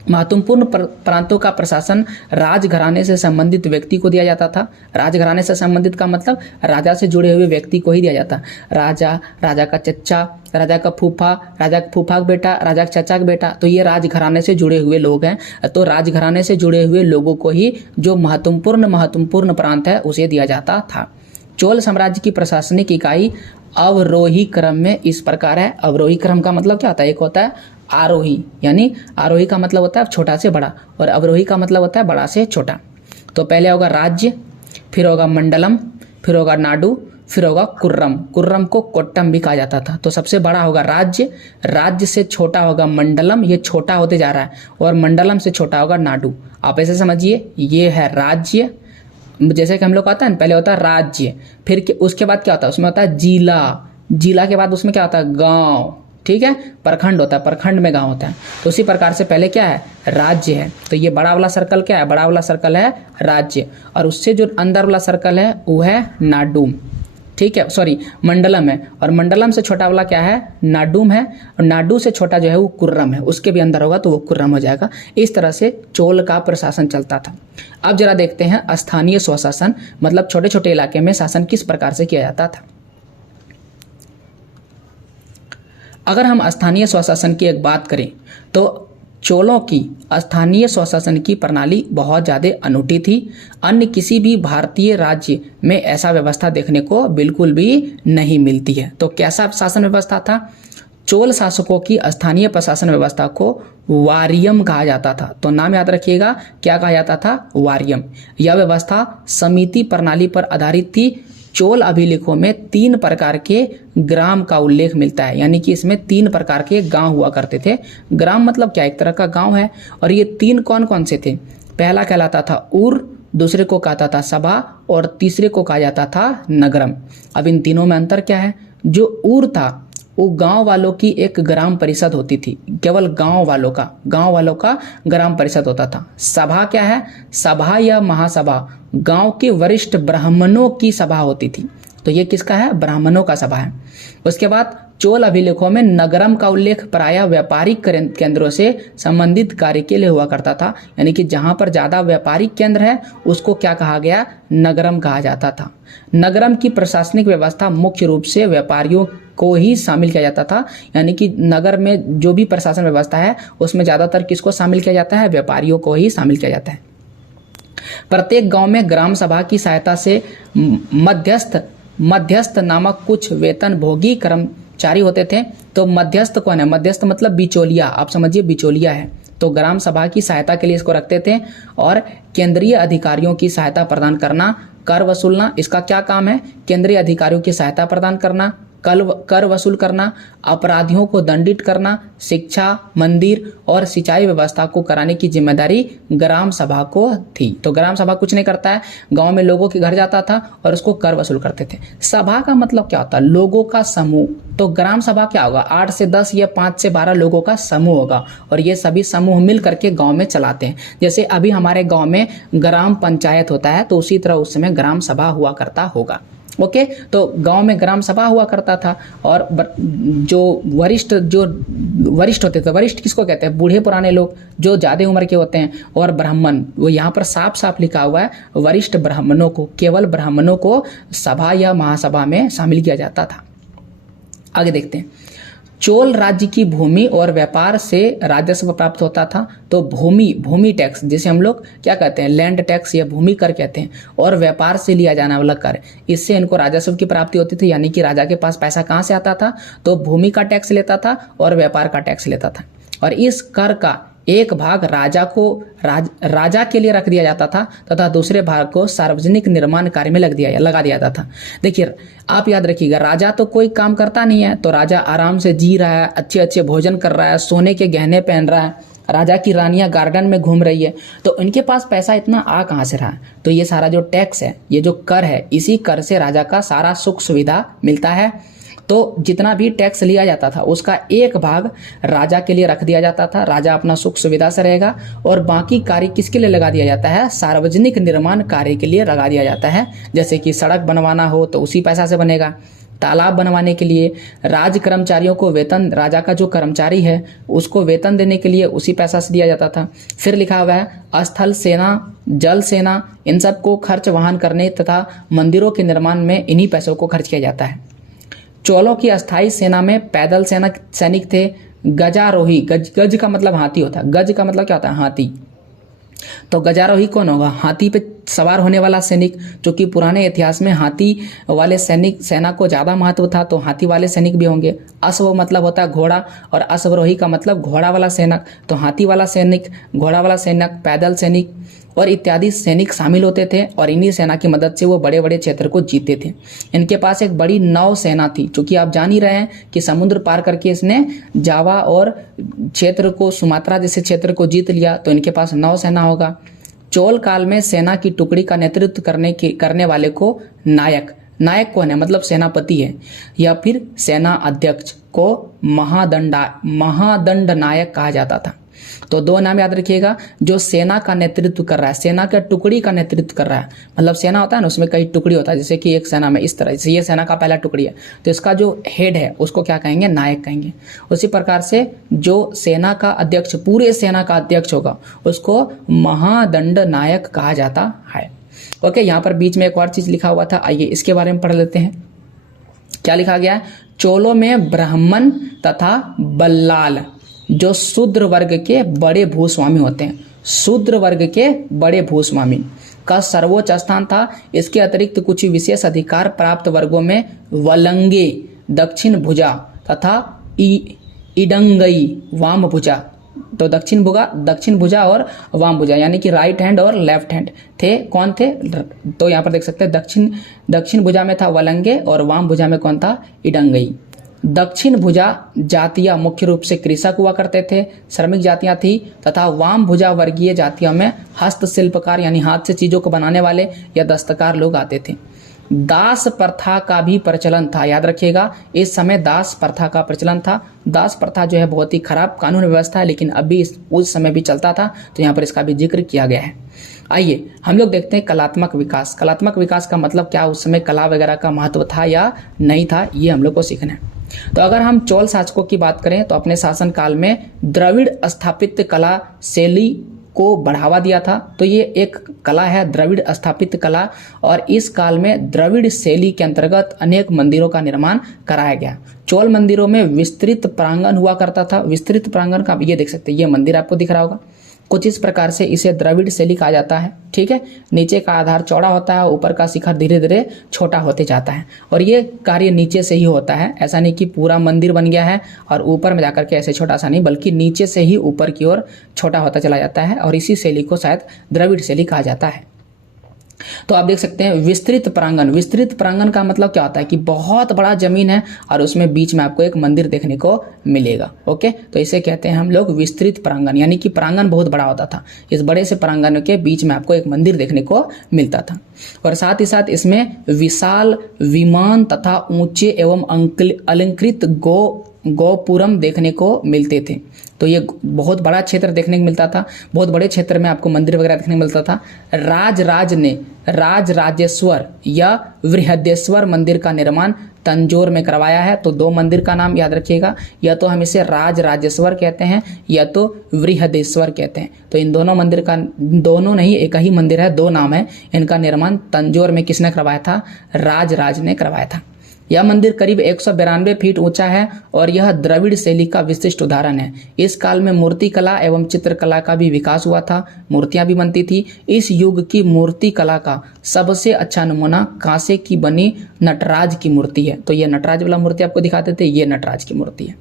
महत्वपूर्ण प्रांतों का प्रशासन राजघराने से संबंधित व्यक्ति को दिया जाता था। राजघराने से संबंधित का मतलब राजा से जुड़े हुए व्यक्ति को ही दिया जाता। राजा, राजा का चच्चा, राजा का फूफा, राजा का फूफा का बेटा, राजा का चचा का बेटा, तो ये राजघराने से जुड़े हुए लोग हैं। तो राजघराने से जुड़े हुए लोगों को ही जो महत्वपूर्ण प्रांत है उसे दिया जाता था। चोल साम्राज्य की प्रशासनिक इकाई अवरोही क्रम में इस प्रकार है। अवरोही क्रम का मतलब क्या होता है, एक होता है आरोही, यानी आरोही का मतलब होता है छोटा से बड़ा और अवरोही का मतलब होता है बड़ा से छोटा। तो पहले होगा राज्य, फिर होगा मंडलम, फिर होगा नाडु, फिर होगा कुर्रम। कुर्रम को कोट्टम भी कहा जाता था। तो सबसे बड़ा होगा राज्य, राज्य से छोटा होगा मंडलम, ये छोटा होते जा रहा है, और मंडलम से छोटा होगा नाडु। आप ऐसे समझिए, ये है राज्य, जैसे कि हम लोग कहते हैं पहले होता है राज्य, फिर उसके बाद क्या होता है, उसमें होता है जिला, जिला के बाद उसमें क्या होता है, गांव, ठीक है, प्रखंड होता है, प्रखंड में गांव होता है। तो उसी प्रकार से पहले क्या है, राज्य है। तो ये बड़ा वाला सर्कल क्या है, बड़ा वाला सर्कल है राज्य, और उससे जो अंदर वाला सर्कल है वो है नाडुम, ठीक है, सॉरी मंडलम है, और मंडलम से छोटा वाला क्या है, नाडुम है, और नाडु से छोटा जो है वो कुर्रम है, उसके भी अंदर होगा तो वो कुर्रम हो जाएगा। इस तरह से चोल का प्रशासन चलता था। अब जरा देखते हैं स्थानीय स्वशासन, मतलब छोटे छोटे इलाके में शासन किस प्रकार से किया जाता था। अगर हम स्थानीय स्वशासन की एक बात करें तो चोलों की स्थानीय स्वशासन की प्रणाली बहुत ज़्यादा अनूठी थी। अन्य किसी भी भारतीय राज्य में ऐसा व्यवस्था देखने को बिल्कुल भी नहीं मिलती है। तो कैसा शासन व्यवस्था था, चोल शासकों की स्थानीय प्रशासन व्यवस्था को वारियम कहा जाता था। तो नाम याद रखिएगा, क्या कहा जाता था, वारियम। यह व्यवस्था समिति प्रणाली पर आधारित थी। चोल अभिलेखों में 3 प्रकार के ग्राम का उल्लेख मिलता है, यानी कि इसमें 3 प्रकार के गांव हुआ करते थे। ग्राम मतलब क्या, एक तरह का गांव है, और ये 3 कौन कौन से थे, पहला कहलाता था उर, दूसरे को कहा था सभा और तीसरे को कहा जाता था नगरम। अब इन तीनों में अंतर क्या है? जो ऊर था वो गांव वालों की एक ग्राम परिषद होती थी, केवल गांव वालों का ग्राम परिषद होता था। सभा क्या है? सभा या महासभा गांव के वरिष्ठ ब्राह्मणों की सभा होती थी। तो ये किसका है? ब्राह्मणों का सभा है। उसके बाद चोल अभिलेखों में नगरम का उल्लेख प्रायः व्यापारिक केंद्रों से संबंधित कार्य के लिए हुआ करता था, यानी कि जहां पर ज्यादा व्यापारिक केंद्र है उसको क्या कहा गया? नगरम कहा जाता था। नगरम की प्रशासनिक व्यवस्था मुख्य रूप से व्यापारियों को ही शामिल किया जाता था, यानी कि नगर में जो भी प्रशासन व्यवस्था है उसमें ज्यादातर किसको शामिल किया जाता है? व्यापारियों को ही शामिल किया जाता है। प्रत्येक गांव में ग्राम सभा की सहायता से मध्यस्थ नामक कुछ वेतन भोगी कर्मचारी होते थे। तो मध्यस्थ कौन है? मध्यस्थ मतलब बिचौलिया, आप समझिए बिचौलिया है। तो ग्राम सभा की सहायता के लिए इसको रखते थे। और केंद्रीय अधिकारियों की सहायता प्रदान करना, कर वसूलना, इसका क्या काम है? केंद्रीय अधिकारियों की सहायता प्रदान करना, कर वसूल करना, अपराधियों को दंडित करना, शिक्षा, मंदिर और सिंचाई व्यवस्था को कराने की जिम्मेदारी ग्राम सभा को थी। तो ग्राम सभा कुछ नहीं करता है, गांव में लोगों के घर जाता था और उसको कर वसूल करते थे। सभा का मतलब क्या होता है? लोगों का समूह। तो ग्राम सभा क्या होगा? 8 से 10 या 5 से 12 लोगों का समूह होगा और ये सभी समूह मिल करके गांव में चलाते हैं। जैसे अभी हमारे गांव में ग्राम पंचायत होता है तो उसी तरह उस समय ग्राम सभा हुआ करता होगा। ओके, तो गांव में ग्राम सभा हुआ करता था और जो वरिष्ठ होते थे, वरिष्ठ किसको कहते हैं? बूढ़े पुराने लोग जो ज्यादा उम्र के होते हैं, और ब्राह्मण, वो यहाँ पर साफ साफ लिखा हुआ है वरिष्ठ ब्राह्मणों को, केवल ब्राह्मणों को सभा या महासभा में शामिल किया जाता था। आगे देखते हैं। चोल राज्य की भूमि और व्यापार से राजस्व प्राप्त होता था। तो भूमि टैक्स, जिसे हम लोग क्या कहते हैं? लैंड टैक्स या भूमि कर कहते हैं, और व्यापार से लिया जाने वाला कर, इससे इनको राजस्व की प्राप्ति होती थी। यानी कि राजा के पास पैसा कहाँ से आता था? तो भूमि का टैक्स लेता था और व्यापार का टैक्स लेता था। और इस कर का एक भाग राजा के लिए रख दिया जाता था तथा दूसरे भाग को सार्वजनिक निर्माण कार्य में लगा दिया जाता था। देखिए, आप याद रखिएगा, राजा तो कोई काम करता नहीं है, तो राजा आराम से जी रहा है, अच्छे अच्छे भोजन कर रहा है, सोने के गहने पहन रहा है, राजा की रानियां गार्डन में घूम रही है, तो इनके पास पैसा इतना आ कहाँ से रहा? तो ये सारा जो टैक्स है, ये जो कर है, इसी कर से राजा का सारा सुख सुविधा मिलता है। तो जितना भी टैक्स लिया जाता था उसका एक भाग राजा के लिए रख दिया जाता था, राजा अपना सुख सुविधा से रहेगा, और बाकी कार्य किसके लिए लगा दिया जाता है? सार्वजनिक निर्माण कार्य के लिए लगा दिया जाता है। जैसे कि सड़क बनवाना हो तो उसी पैसा से बनेगा, तालाब बनवाने के लिए, राज कर्मचारियों को वेतन, राजा का जो कर्मचारी है उसको वेतन देने के लिए उसी पैसा से दिया जाता था। फिर लिखा हुआ है स्थल सेना, जल सेना, इन सब को खर्च वहन करने तथा मंदिरों के निर्माण में इन्हीं पैसों को खर्च किया जाता है। चोलों की अस्थाई सेना में पैदल सैनिक थे, गजारोही, गज का मतलब हाथी होता है, गज का मतलब क्या होता है? हाथी। तो गजारोही कौन होगा? हाथी पे सवार होने वाला सैनिक, जो कि पुराने इतिहास में हाथी वाले सेना को ज्यादा महत्व था, तो हाथी वाले सैनिक भी होंगे। अश्व मतलब होता है घोड़ा, और अश्वरोही का मतलब घोड़ा वाला सैनिक। तो हाथी वाला सैनिक, घोड़ा वाला सैनिक, पैदल सैनिक और इत्यादि सैनिक शामिल होते थे, और इन्हीं सेना की मदद से वो बड़े बड़े क्षेत्र को जीतते थे। इनके पास एक बड़ी नौ सेना थी, क्योंकि आप जान ही रहे हैं कि समुद्र पार करके इसने जावा और क्षेत्र को, सुमात्रा जैसे क्षेत्र को जीत लिया, तो इनके पास नौ सेना होगा। चोल काल में सेना की टुकड़ी का नेतृत्व करने वाले को नायक कौन है? मतलब सेनापति है, या फिर सेना अध्यक्ष को महादंड नायक कहा जाता था। तो दो नाम याद रखिएगा, जो सेना का नेतृत्व कर रहा है, सेना का टुकड़ी का नेतृत्व कर रहा है, मतलब सेना होता है ना, उसमें कई टुकड़ी होता है, जैसे कि एक सेना में इस तरह से, ये सेना का पहला टुकड़ी है, तो इसका जो हेड है उसको क्या कहेंगे? नायक कहेंगे। उसी प्रकार से जो सेना का अध्यक्ष, पूरे सेना का अध्यक्ष होगा, उसको महादंड नायक कहा जाता है। ओके, यहाँ पर बीच में एक और चीज लिखा हुआ था, आइए इसके बारे में पढ़ लेते हैं। क्या लिखा गया है? चोलों में ब्राह्मण तथा बल्लाल, जो शूद्र वर्ग के बड़े भूस्वामी होते हैं, शूद्र वर्ग के बड़े भूस्वामी का सर्वोच्च स्थान था। इसके अतिरिक्त कुछ विशेष अधिकार प्राप्त वर्गों में वलंगे, दक्षिण भुजा तथा इडंगई, वाम भुजा। तो दक्षिण भुजा और वाम भुजा, यानी कि राइट हैंड और लेफ्ट हैंड थे। कौन थे? तो यहाँ पर देख सकते हैं, दक्षिण भुजा में था वलंगे और वाम भुजा में कौन था? इडंगई। दक्षिण भुजा जातियां मुख्य रूप से कृषक हुआ करते थे, श्रमिक जातियां थी, तथा वाम भुजा वर्गीय जातियों में हस्तशिल्पकार यानी हाथ से चीजों को बनाने वाले या दस्तकार लोग आते थे। दास प्रथा का भी प्रचलन था, याद रखिएगा इस समय दास प्रथा का प्रचलन था। दास प्रथा जो है बहुत ही खराब कानून व्यवस्था है, लेकिन अभी उस समय भी चलता था, तो यहाँ पर इसका भी जिक्र किया गया है। आइए हम लोग देखते हैं कलात्मक विकास। कलात्मक विकास का मतलब क्या, उस समय कला वगैरह का महत्व था या नहीं था, ये हम लोग को सीखना है। तो अगर हम चोल शासकों की बात करें तो अपने शासनकाल में द्रविड़ स्थापित कला शैली को बढ़ावा दिया था। तो ये एक कला है द्रविड़ स्थापित कला, और इस काल में द्रविड़ शैली के अंतर्गत अनेक मंदिरों का निर्माण कराया गया। चोल मंदिरों में विस्तृत प्रांगण हुआ करता था। विस्तृत प्रांगण का ये देख सकते हैं, ये मंदिर आपको दिख रहा होगा। कुछ इस प्रकार से इसे द्रविड़ शैली कहा जाता है। ठीक है, नीचे का आधार चौड़ा होता है, ऊपर का शिखर धीरे धीरे छोटा होते जाता है, और ये कार्य नीचे से ही होता है। ऐसा नहीं कि पूरा मंदिर बन गया है और ऊपर में जाकर के ऐसे छोटा सा नहीं, बल्कि नीचे से ही ऊपर की ओर छोटा होता चला जाता है, और इसी शैली को शायद द्रविड़ शैली कहा जाता है। तो आप देख सकते हैं विस्तृत प्रांगण। विस्तृत प्रांगण का मतलब क्या होता है कि बहुत बड़ा जमीन है और उसमें बीच में आपको एक मंदिर देखने को मिलेगा। ओके, तो इसे कहते हैं हम लोग विस्तृत प्रांगण, यानी कि प्रांगण बहुत बड़ा होता था। इस बड़े से प्रांगण के बीच में आपको एक मंदिर देखने को मिलता था, और साथ ही साथ इसमें विशाल विमान तथा ऊंचे एवं अलंकृत गोपुरम देखने को मिलते थे। तो ये बहुत बड़ा क्षेत्र देखने को मिलता था। बहुत बड़े क्षेत्र में आपको मंदिर वगैरह देखने को मिलता था। राजराजेश्वर या बृहदेश्वर मंदिर का निर्माण तंजौर में करवाया है। तो दो मंदिर का नाम याद रखिएगा, या तो हम इसे राजराजेश्वर कहते हैं या तो बृहदेश्वर कहते हैं। तो इन दोनों मंदिर का, दोनों नहीं एक ही मंदिर है, दो नाम है। इनका निर्माण तंजौर में किसने करवाया था? राज ने करवाया था। यह मंदिर करीब 192 फीट ऊंचा है और यह द्रविड़ शैली का विशिष्ट उदाहरण है। इस काल में मूर्ति कला एवं चित्रकला का भी विकास हुआ था, मूर्तियां भी बनती थी। इस युग की मूर्ति कला का सबसे अच्छा नमूना कांसे की बनी नटराज की मूर्ति है। तो ये नटराज वाला मूर्ति आपको दिखाते थे, ये नटराज की मूर्ति है,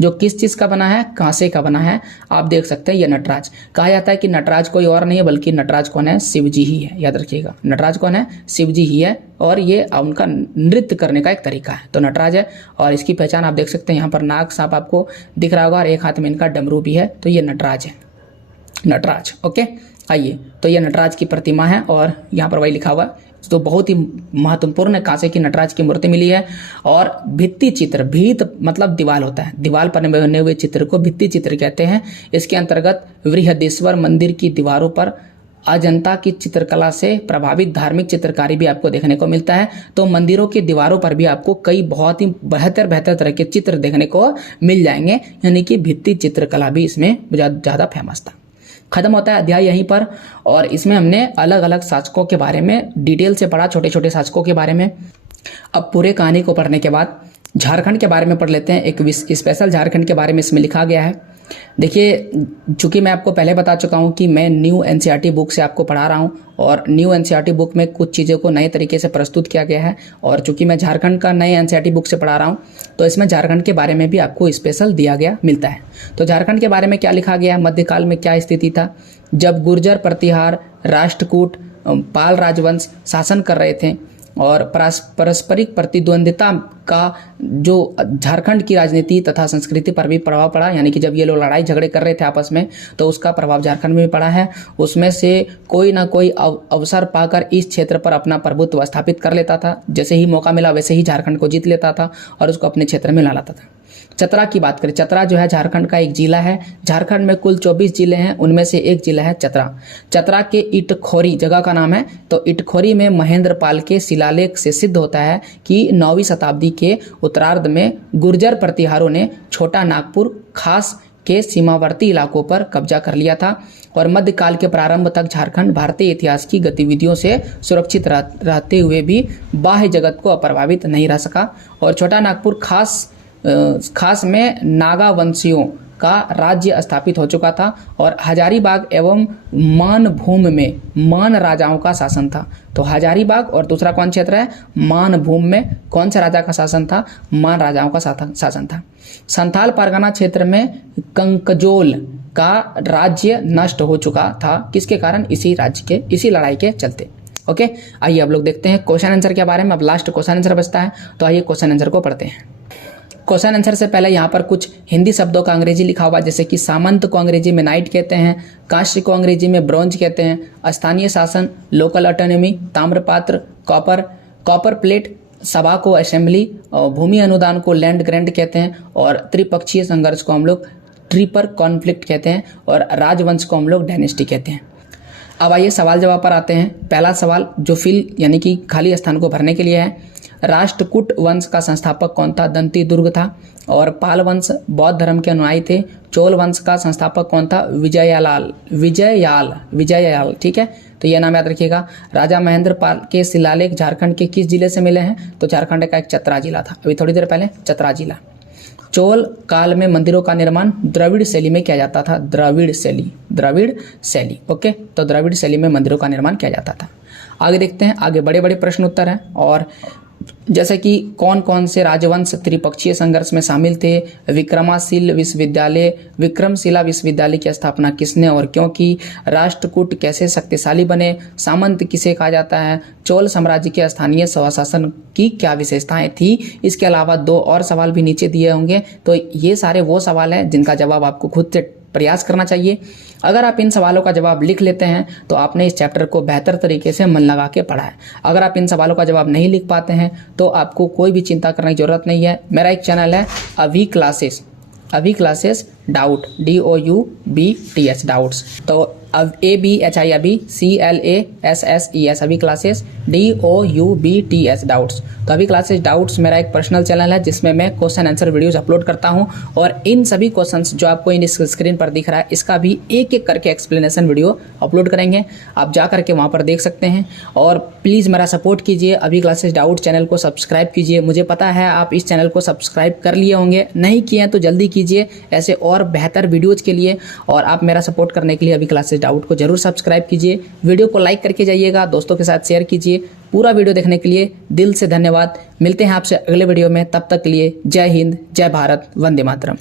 जो किस चीज का बना है? कांसे का बना है। आप देख सकते हैं ये नटराज। कहा जाता है कि नटराज कोई और नहीं है, बल्कि नटराज कौन है? शिव जी ही है। याद रखिएगा, नटराज कौन है? शिव जी ही है, और ये उनका नृत्य करने का एक तरीका है। तो नटराज है, और इसकी पहचान आप देख सकते हैं, यहाँ पर नाग सांप आपको दिख रहा होगा और एक हाथ में इनका डमरू भी है। तो ये नटराज है, नटराज। ओके, आइए, तो ये नटराज की प्रतिमा है और यहाँ पर वही लिखा हुआ है। तो बहुत ही महत्वपूर्ण कांसे की नटराज की मूर्ति मिली है। और भित्ति चित्र, भीत मतलब दीवार होता है, दीवार पर बने हुए चित्र को भित्ति चित्र कहते हैं। इसके अंतर्गत बृहदेश्वर मंदिर की दीवारों पर अजंता की चित्रकला से प्रभावित धार्मिक चित्रकारी भी आपको देखने को मिलता है। तो मंदिरों की दीवारों पर भी आपको कई बहुत ही बेहतर तरह के चित्र देखने को मिल जाएंगे, यानी कि भित्ति चित्रकला भी इसमें ज़्यादा फेमस था। खत्म होता है अध्याय यहीं पर, और इसमें हमने अलग अलग शासकों के बारे में डिटेल से पढ़ा, छोटे छोटे शासकों के बारे में। अब पूरे कहानी को पढ़ने के बाद झारखंड के बारे में पढ़ लेते हैं। एक स्पेशल झारखंड के बारे में इसमें लिखा गया है। देखिए, चूंकि मैं आपको पहले बता चुका हूं कि मैं न्यू एनसीईआरटी बुक से आपको पढ़ा रहा हूं, और न्यू एनसीईआरटी बुक में कुछ चीज़ों को नए तरीके से प्रस्तुत किया गया है। और चूंकि मैं झारखंड का नए एनसीईआरटी बुक से पढ़ा रहा हूं, तो इसमें झारखंड के बारे में भी आपको स्पेशल दिया गया मिलता है। तो झारखंड के बारे में क्या लिखा गया है? मध्यकाल में क्या स्थिति था जब गुर्जर प्रतिहार राष्ट्रकूट पाल राजवंश शासन कर रहे थे, और पारस्परिक प्रतिद्वंदिता का जो झारखंड की राजनीति तथा संस्कृति पर भी प्रभाव पड़ा। यानी कि जब ये लोग लड़ाई झगड़े कर रहे थे आपस में, तो उसका प्रभाव झारखंड में भी पड़ा है। उसमें से कोई ना कोई अवसर पाकर इस क्षेत्र पर अपना प्रभुत्व स्थापित कर लेता था। जैसे ही मौका मिला वैसे ही झारखंड को जीत लेता था और उसको अपने क्षेत्र में ला लाता था। चतरा की बात करें, चतरा जो है झारखंड का एक जिला है। झारखंड में कुल 24 जिले हैं, उनमें से एक जिला है चतरा। चतरा के इटखोरी जगह का नाम है। तो इटखोरी में महेंद्र पाल के शिलालेख से सिद्ध होता है कि 9वीं शताब्दी के उत्तरार्ध में गुर्जर प्रतिहारों ने छोटा नागपुर खास के सीमावर्ती इलाकों पर कब्जा कर लिया था, और मध्यकाल के प्रारंभ तक झारखंड भारतीय इतिहास की गतिविधियों से सुरक्षित रहते हुए भी बाह्य जगत को अप्रभावित नहीं रह सका। और छोटा नागपुर खास में नागा वंशियों का राज्य स्थापित हो चुका था, और हजारीबाग एवं मानभूम में मान राजाओं का शासन था। तो हजारीबाग और दूसरा कौन क्षेत्र है? मानभूम में कौन सा राजा का शासन था? मान राजाओं का शासन था। संथाल परगना क्षेत्र में कंकजोल का राज्य नष्ट हो चुका था। किसके कारण? इसी लड़ाई के चलते। ओके, आइए अब लोग देखते हैं क्वेश्चन आंसर के बारे में। अब लास्ट क्वेश्चन आंसर बचता है, तो आइए क्वेश्चन आंसर को पढ़ते हैं। क्वेश्चन आंसर से पहले यहाँ पर कुछ हिंदी शब्दों का अंग्रेजी लिखा हुआ है, जैसे कि सामंत को अंग्रेजी में नाइट कहते हैं, कांस्य को अंग्रेजी में ब्रॉन्ज कहते हैं, स्थानीय शासन लोकल ऑटोनॉमी, ताम्रपात्र कॉपर, कॉपर प्लेट सभा को असेंबली, और भूमि अनुदान को लैंड ग्रांट कहते हैं, और त्रिपक्षीय संघर्ष को हम लोग ट्रिपर कॉन्फ्लिक्ट कहते हैं, और राजवंश को हम लोग डायनेस्टी कहते हैं। अब आइए सवाल जवाब पर आते हैं। पहला सवाल जो फिल यानी कि खाली स्थान को भरने के लिए है, राष्ट्रकूट वंश का संस्थापक कौन था? दंती दुर्ग था। और पाल वंश बौद्ध धर्म के अनुयायी थे। चोल वंश का संस्थापक कौन था? विजययाल। ठीक है, तो यह नाम याद रखिएगा। राजा महेंद्र पाल के शिलालेख झारखंड के किस जिले से मिले हैं? तो झारखंड का एक चतरा जिला था, अभी थोड़ी देर पहले चतरा जिला। चोल काल में मंदिरों का निर्माण द्रविड़ शैली में किया जाता था। द्रविड़ शैली। ओके, तो द्रविड़ शैली में मंदिरों का निर्माण किया जाता था। आगे देखते हैं, आगे बड़े बड़े प्रश्न उत्तर हैं। और जैसे कि कौन कौन से राजवंश त्रिपक्षीय संघर्ष में शामिल थे? विक्रमशिला विश्वविद्यालय की स्थापना किसने और क्यों की? राष्ट्रकूट कैसे शक्तिशाली बने? सामंत किसे कहा जाता है? चोल साम्राज्य के स्थानीय स्वशासन की क्या विशेषताएं थी? इसके अलावा 2 और सवाल भी नीचे दिए होंगे। तो ये सारे वो सवाल हैं जिनका जवाब आपको खुद से प्रयास करना चाहिए। अगर आप इन सवालों का जवाब लिख लेते हैं तो आपने इस चैप्टर को बेहतर तरीके से मन लगा के पढ़ा है। अगर आप इन सवालों का जवाब नहीं लिख पाते हैं तो आपको कोई भी चिंता करने की जरूरत नहीं है। मेरा एक चैनल है अभी क्लासेस डाउट DOUBTS डाउट्स, तो ABHI अभी CLASSES अभी क्लासेस DOUBTS डाउट्स। तो अभी क्लासेस डाउट्स मेरा एक पर्सनल चैनल है जिसमें मैं क्वेश्चन आंसर वीडियोस अपलोड करता हूं, और इन सभी क्वेश्चंस जो आपको इन स्क्रीन पर दिख रहा है इसका भी एक एक करके एक्सप्लेनेशन वीडियो अपलोड करेंगे। आप जा करके वहां पर देख सकते हैं। और प्लीज़ मेरा सपोर्ट कीजिए, अभी क्लासेस डाउट चैनल को सब्सक्राइब कीजिए। मुझे पता है आप इस चैनल को सब्सक्राइब कर लिए होंगे, नहीं किए हैं तो जल्दी कीजिए ऐसे और बेहतर वीडियोज़ के लिए। और आप मेरा सपोर्ट करने के लिए अभी क्लासेस डाउट को जरूर सब्सक्राइब कीजिए। वीडियो को लाइक करके जाइएगा, दोस्तों के साथ शेयर कीजिए। पूरा वीडियो देखने के लिए दिल से धन्यवाद। मिलते हैं आपसे अगले वीडियो में, तब तक के लिए जय हिंद, जय भारत, वंदे मातरम।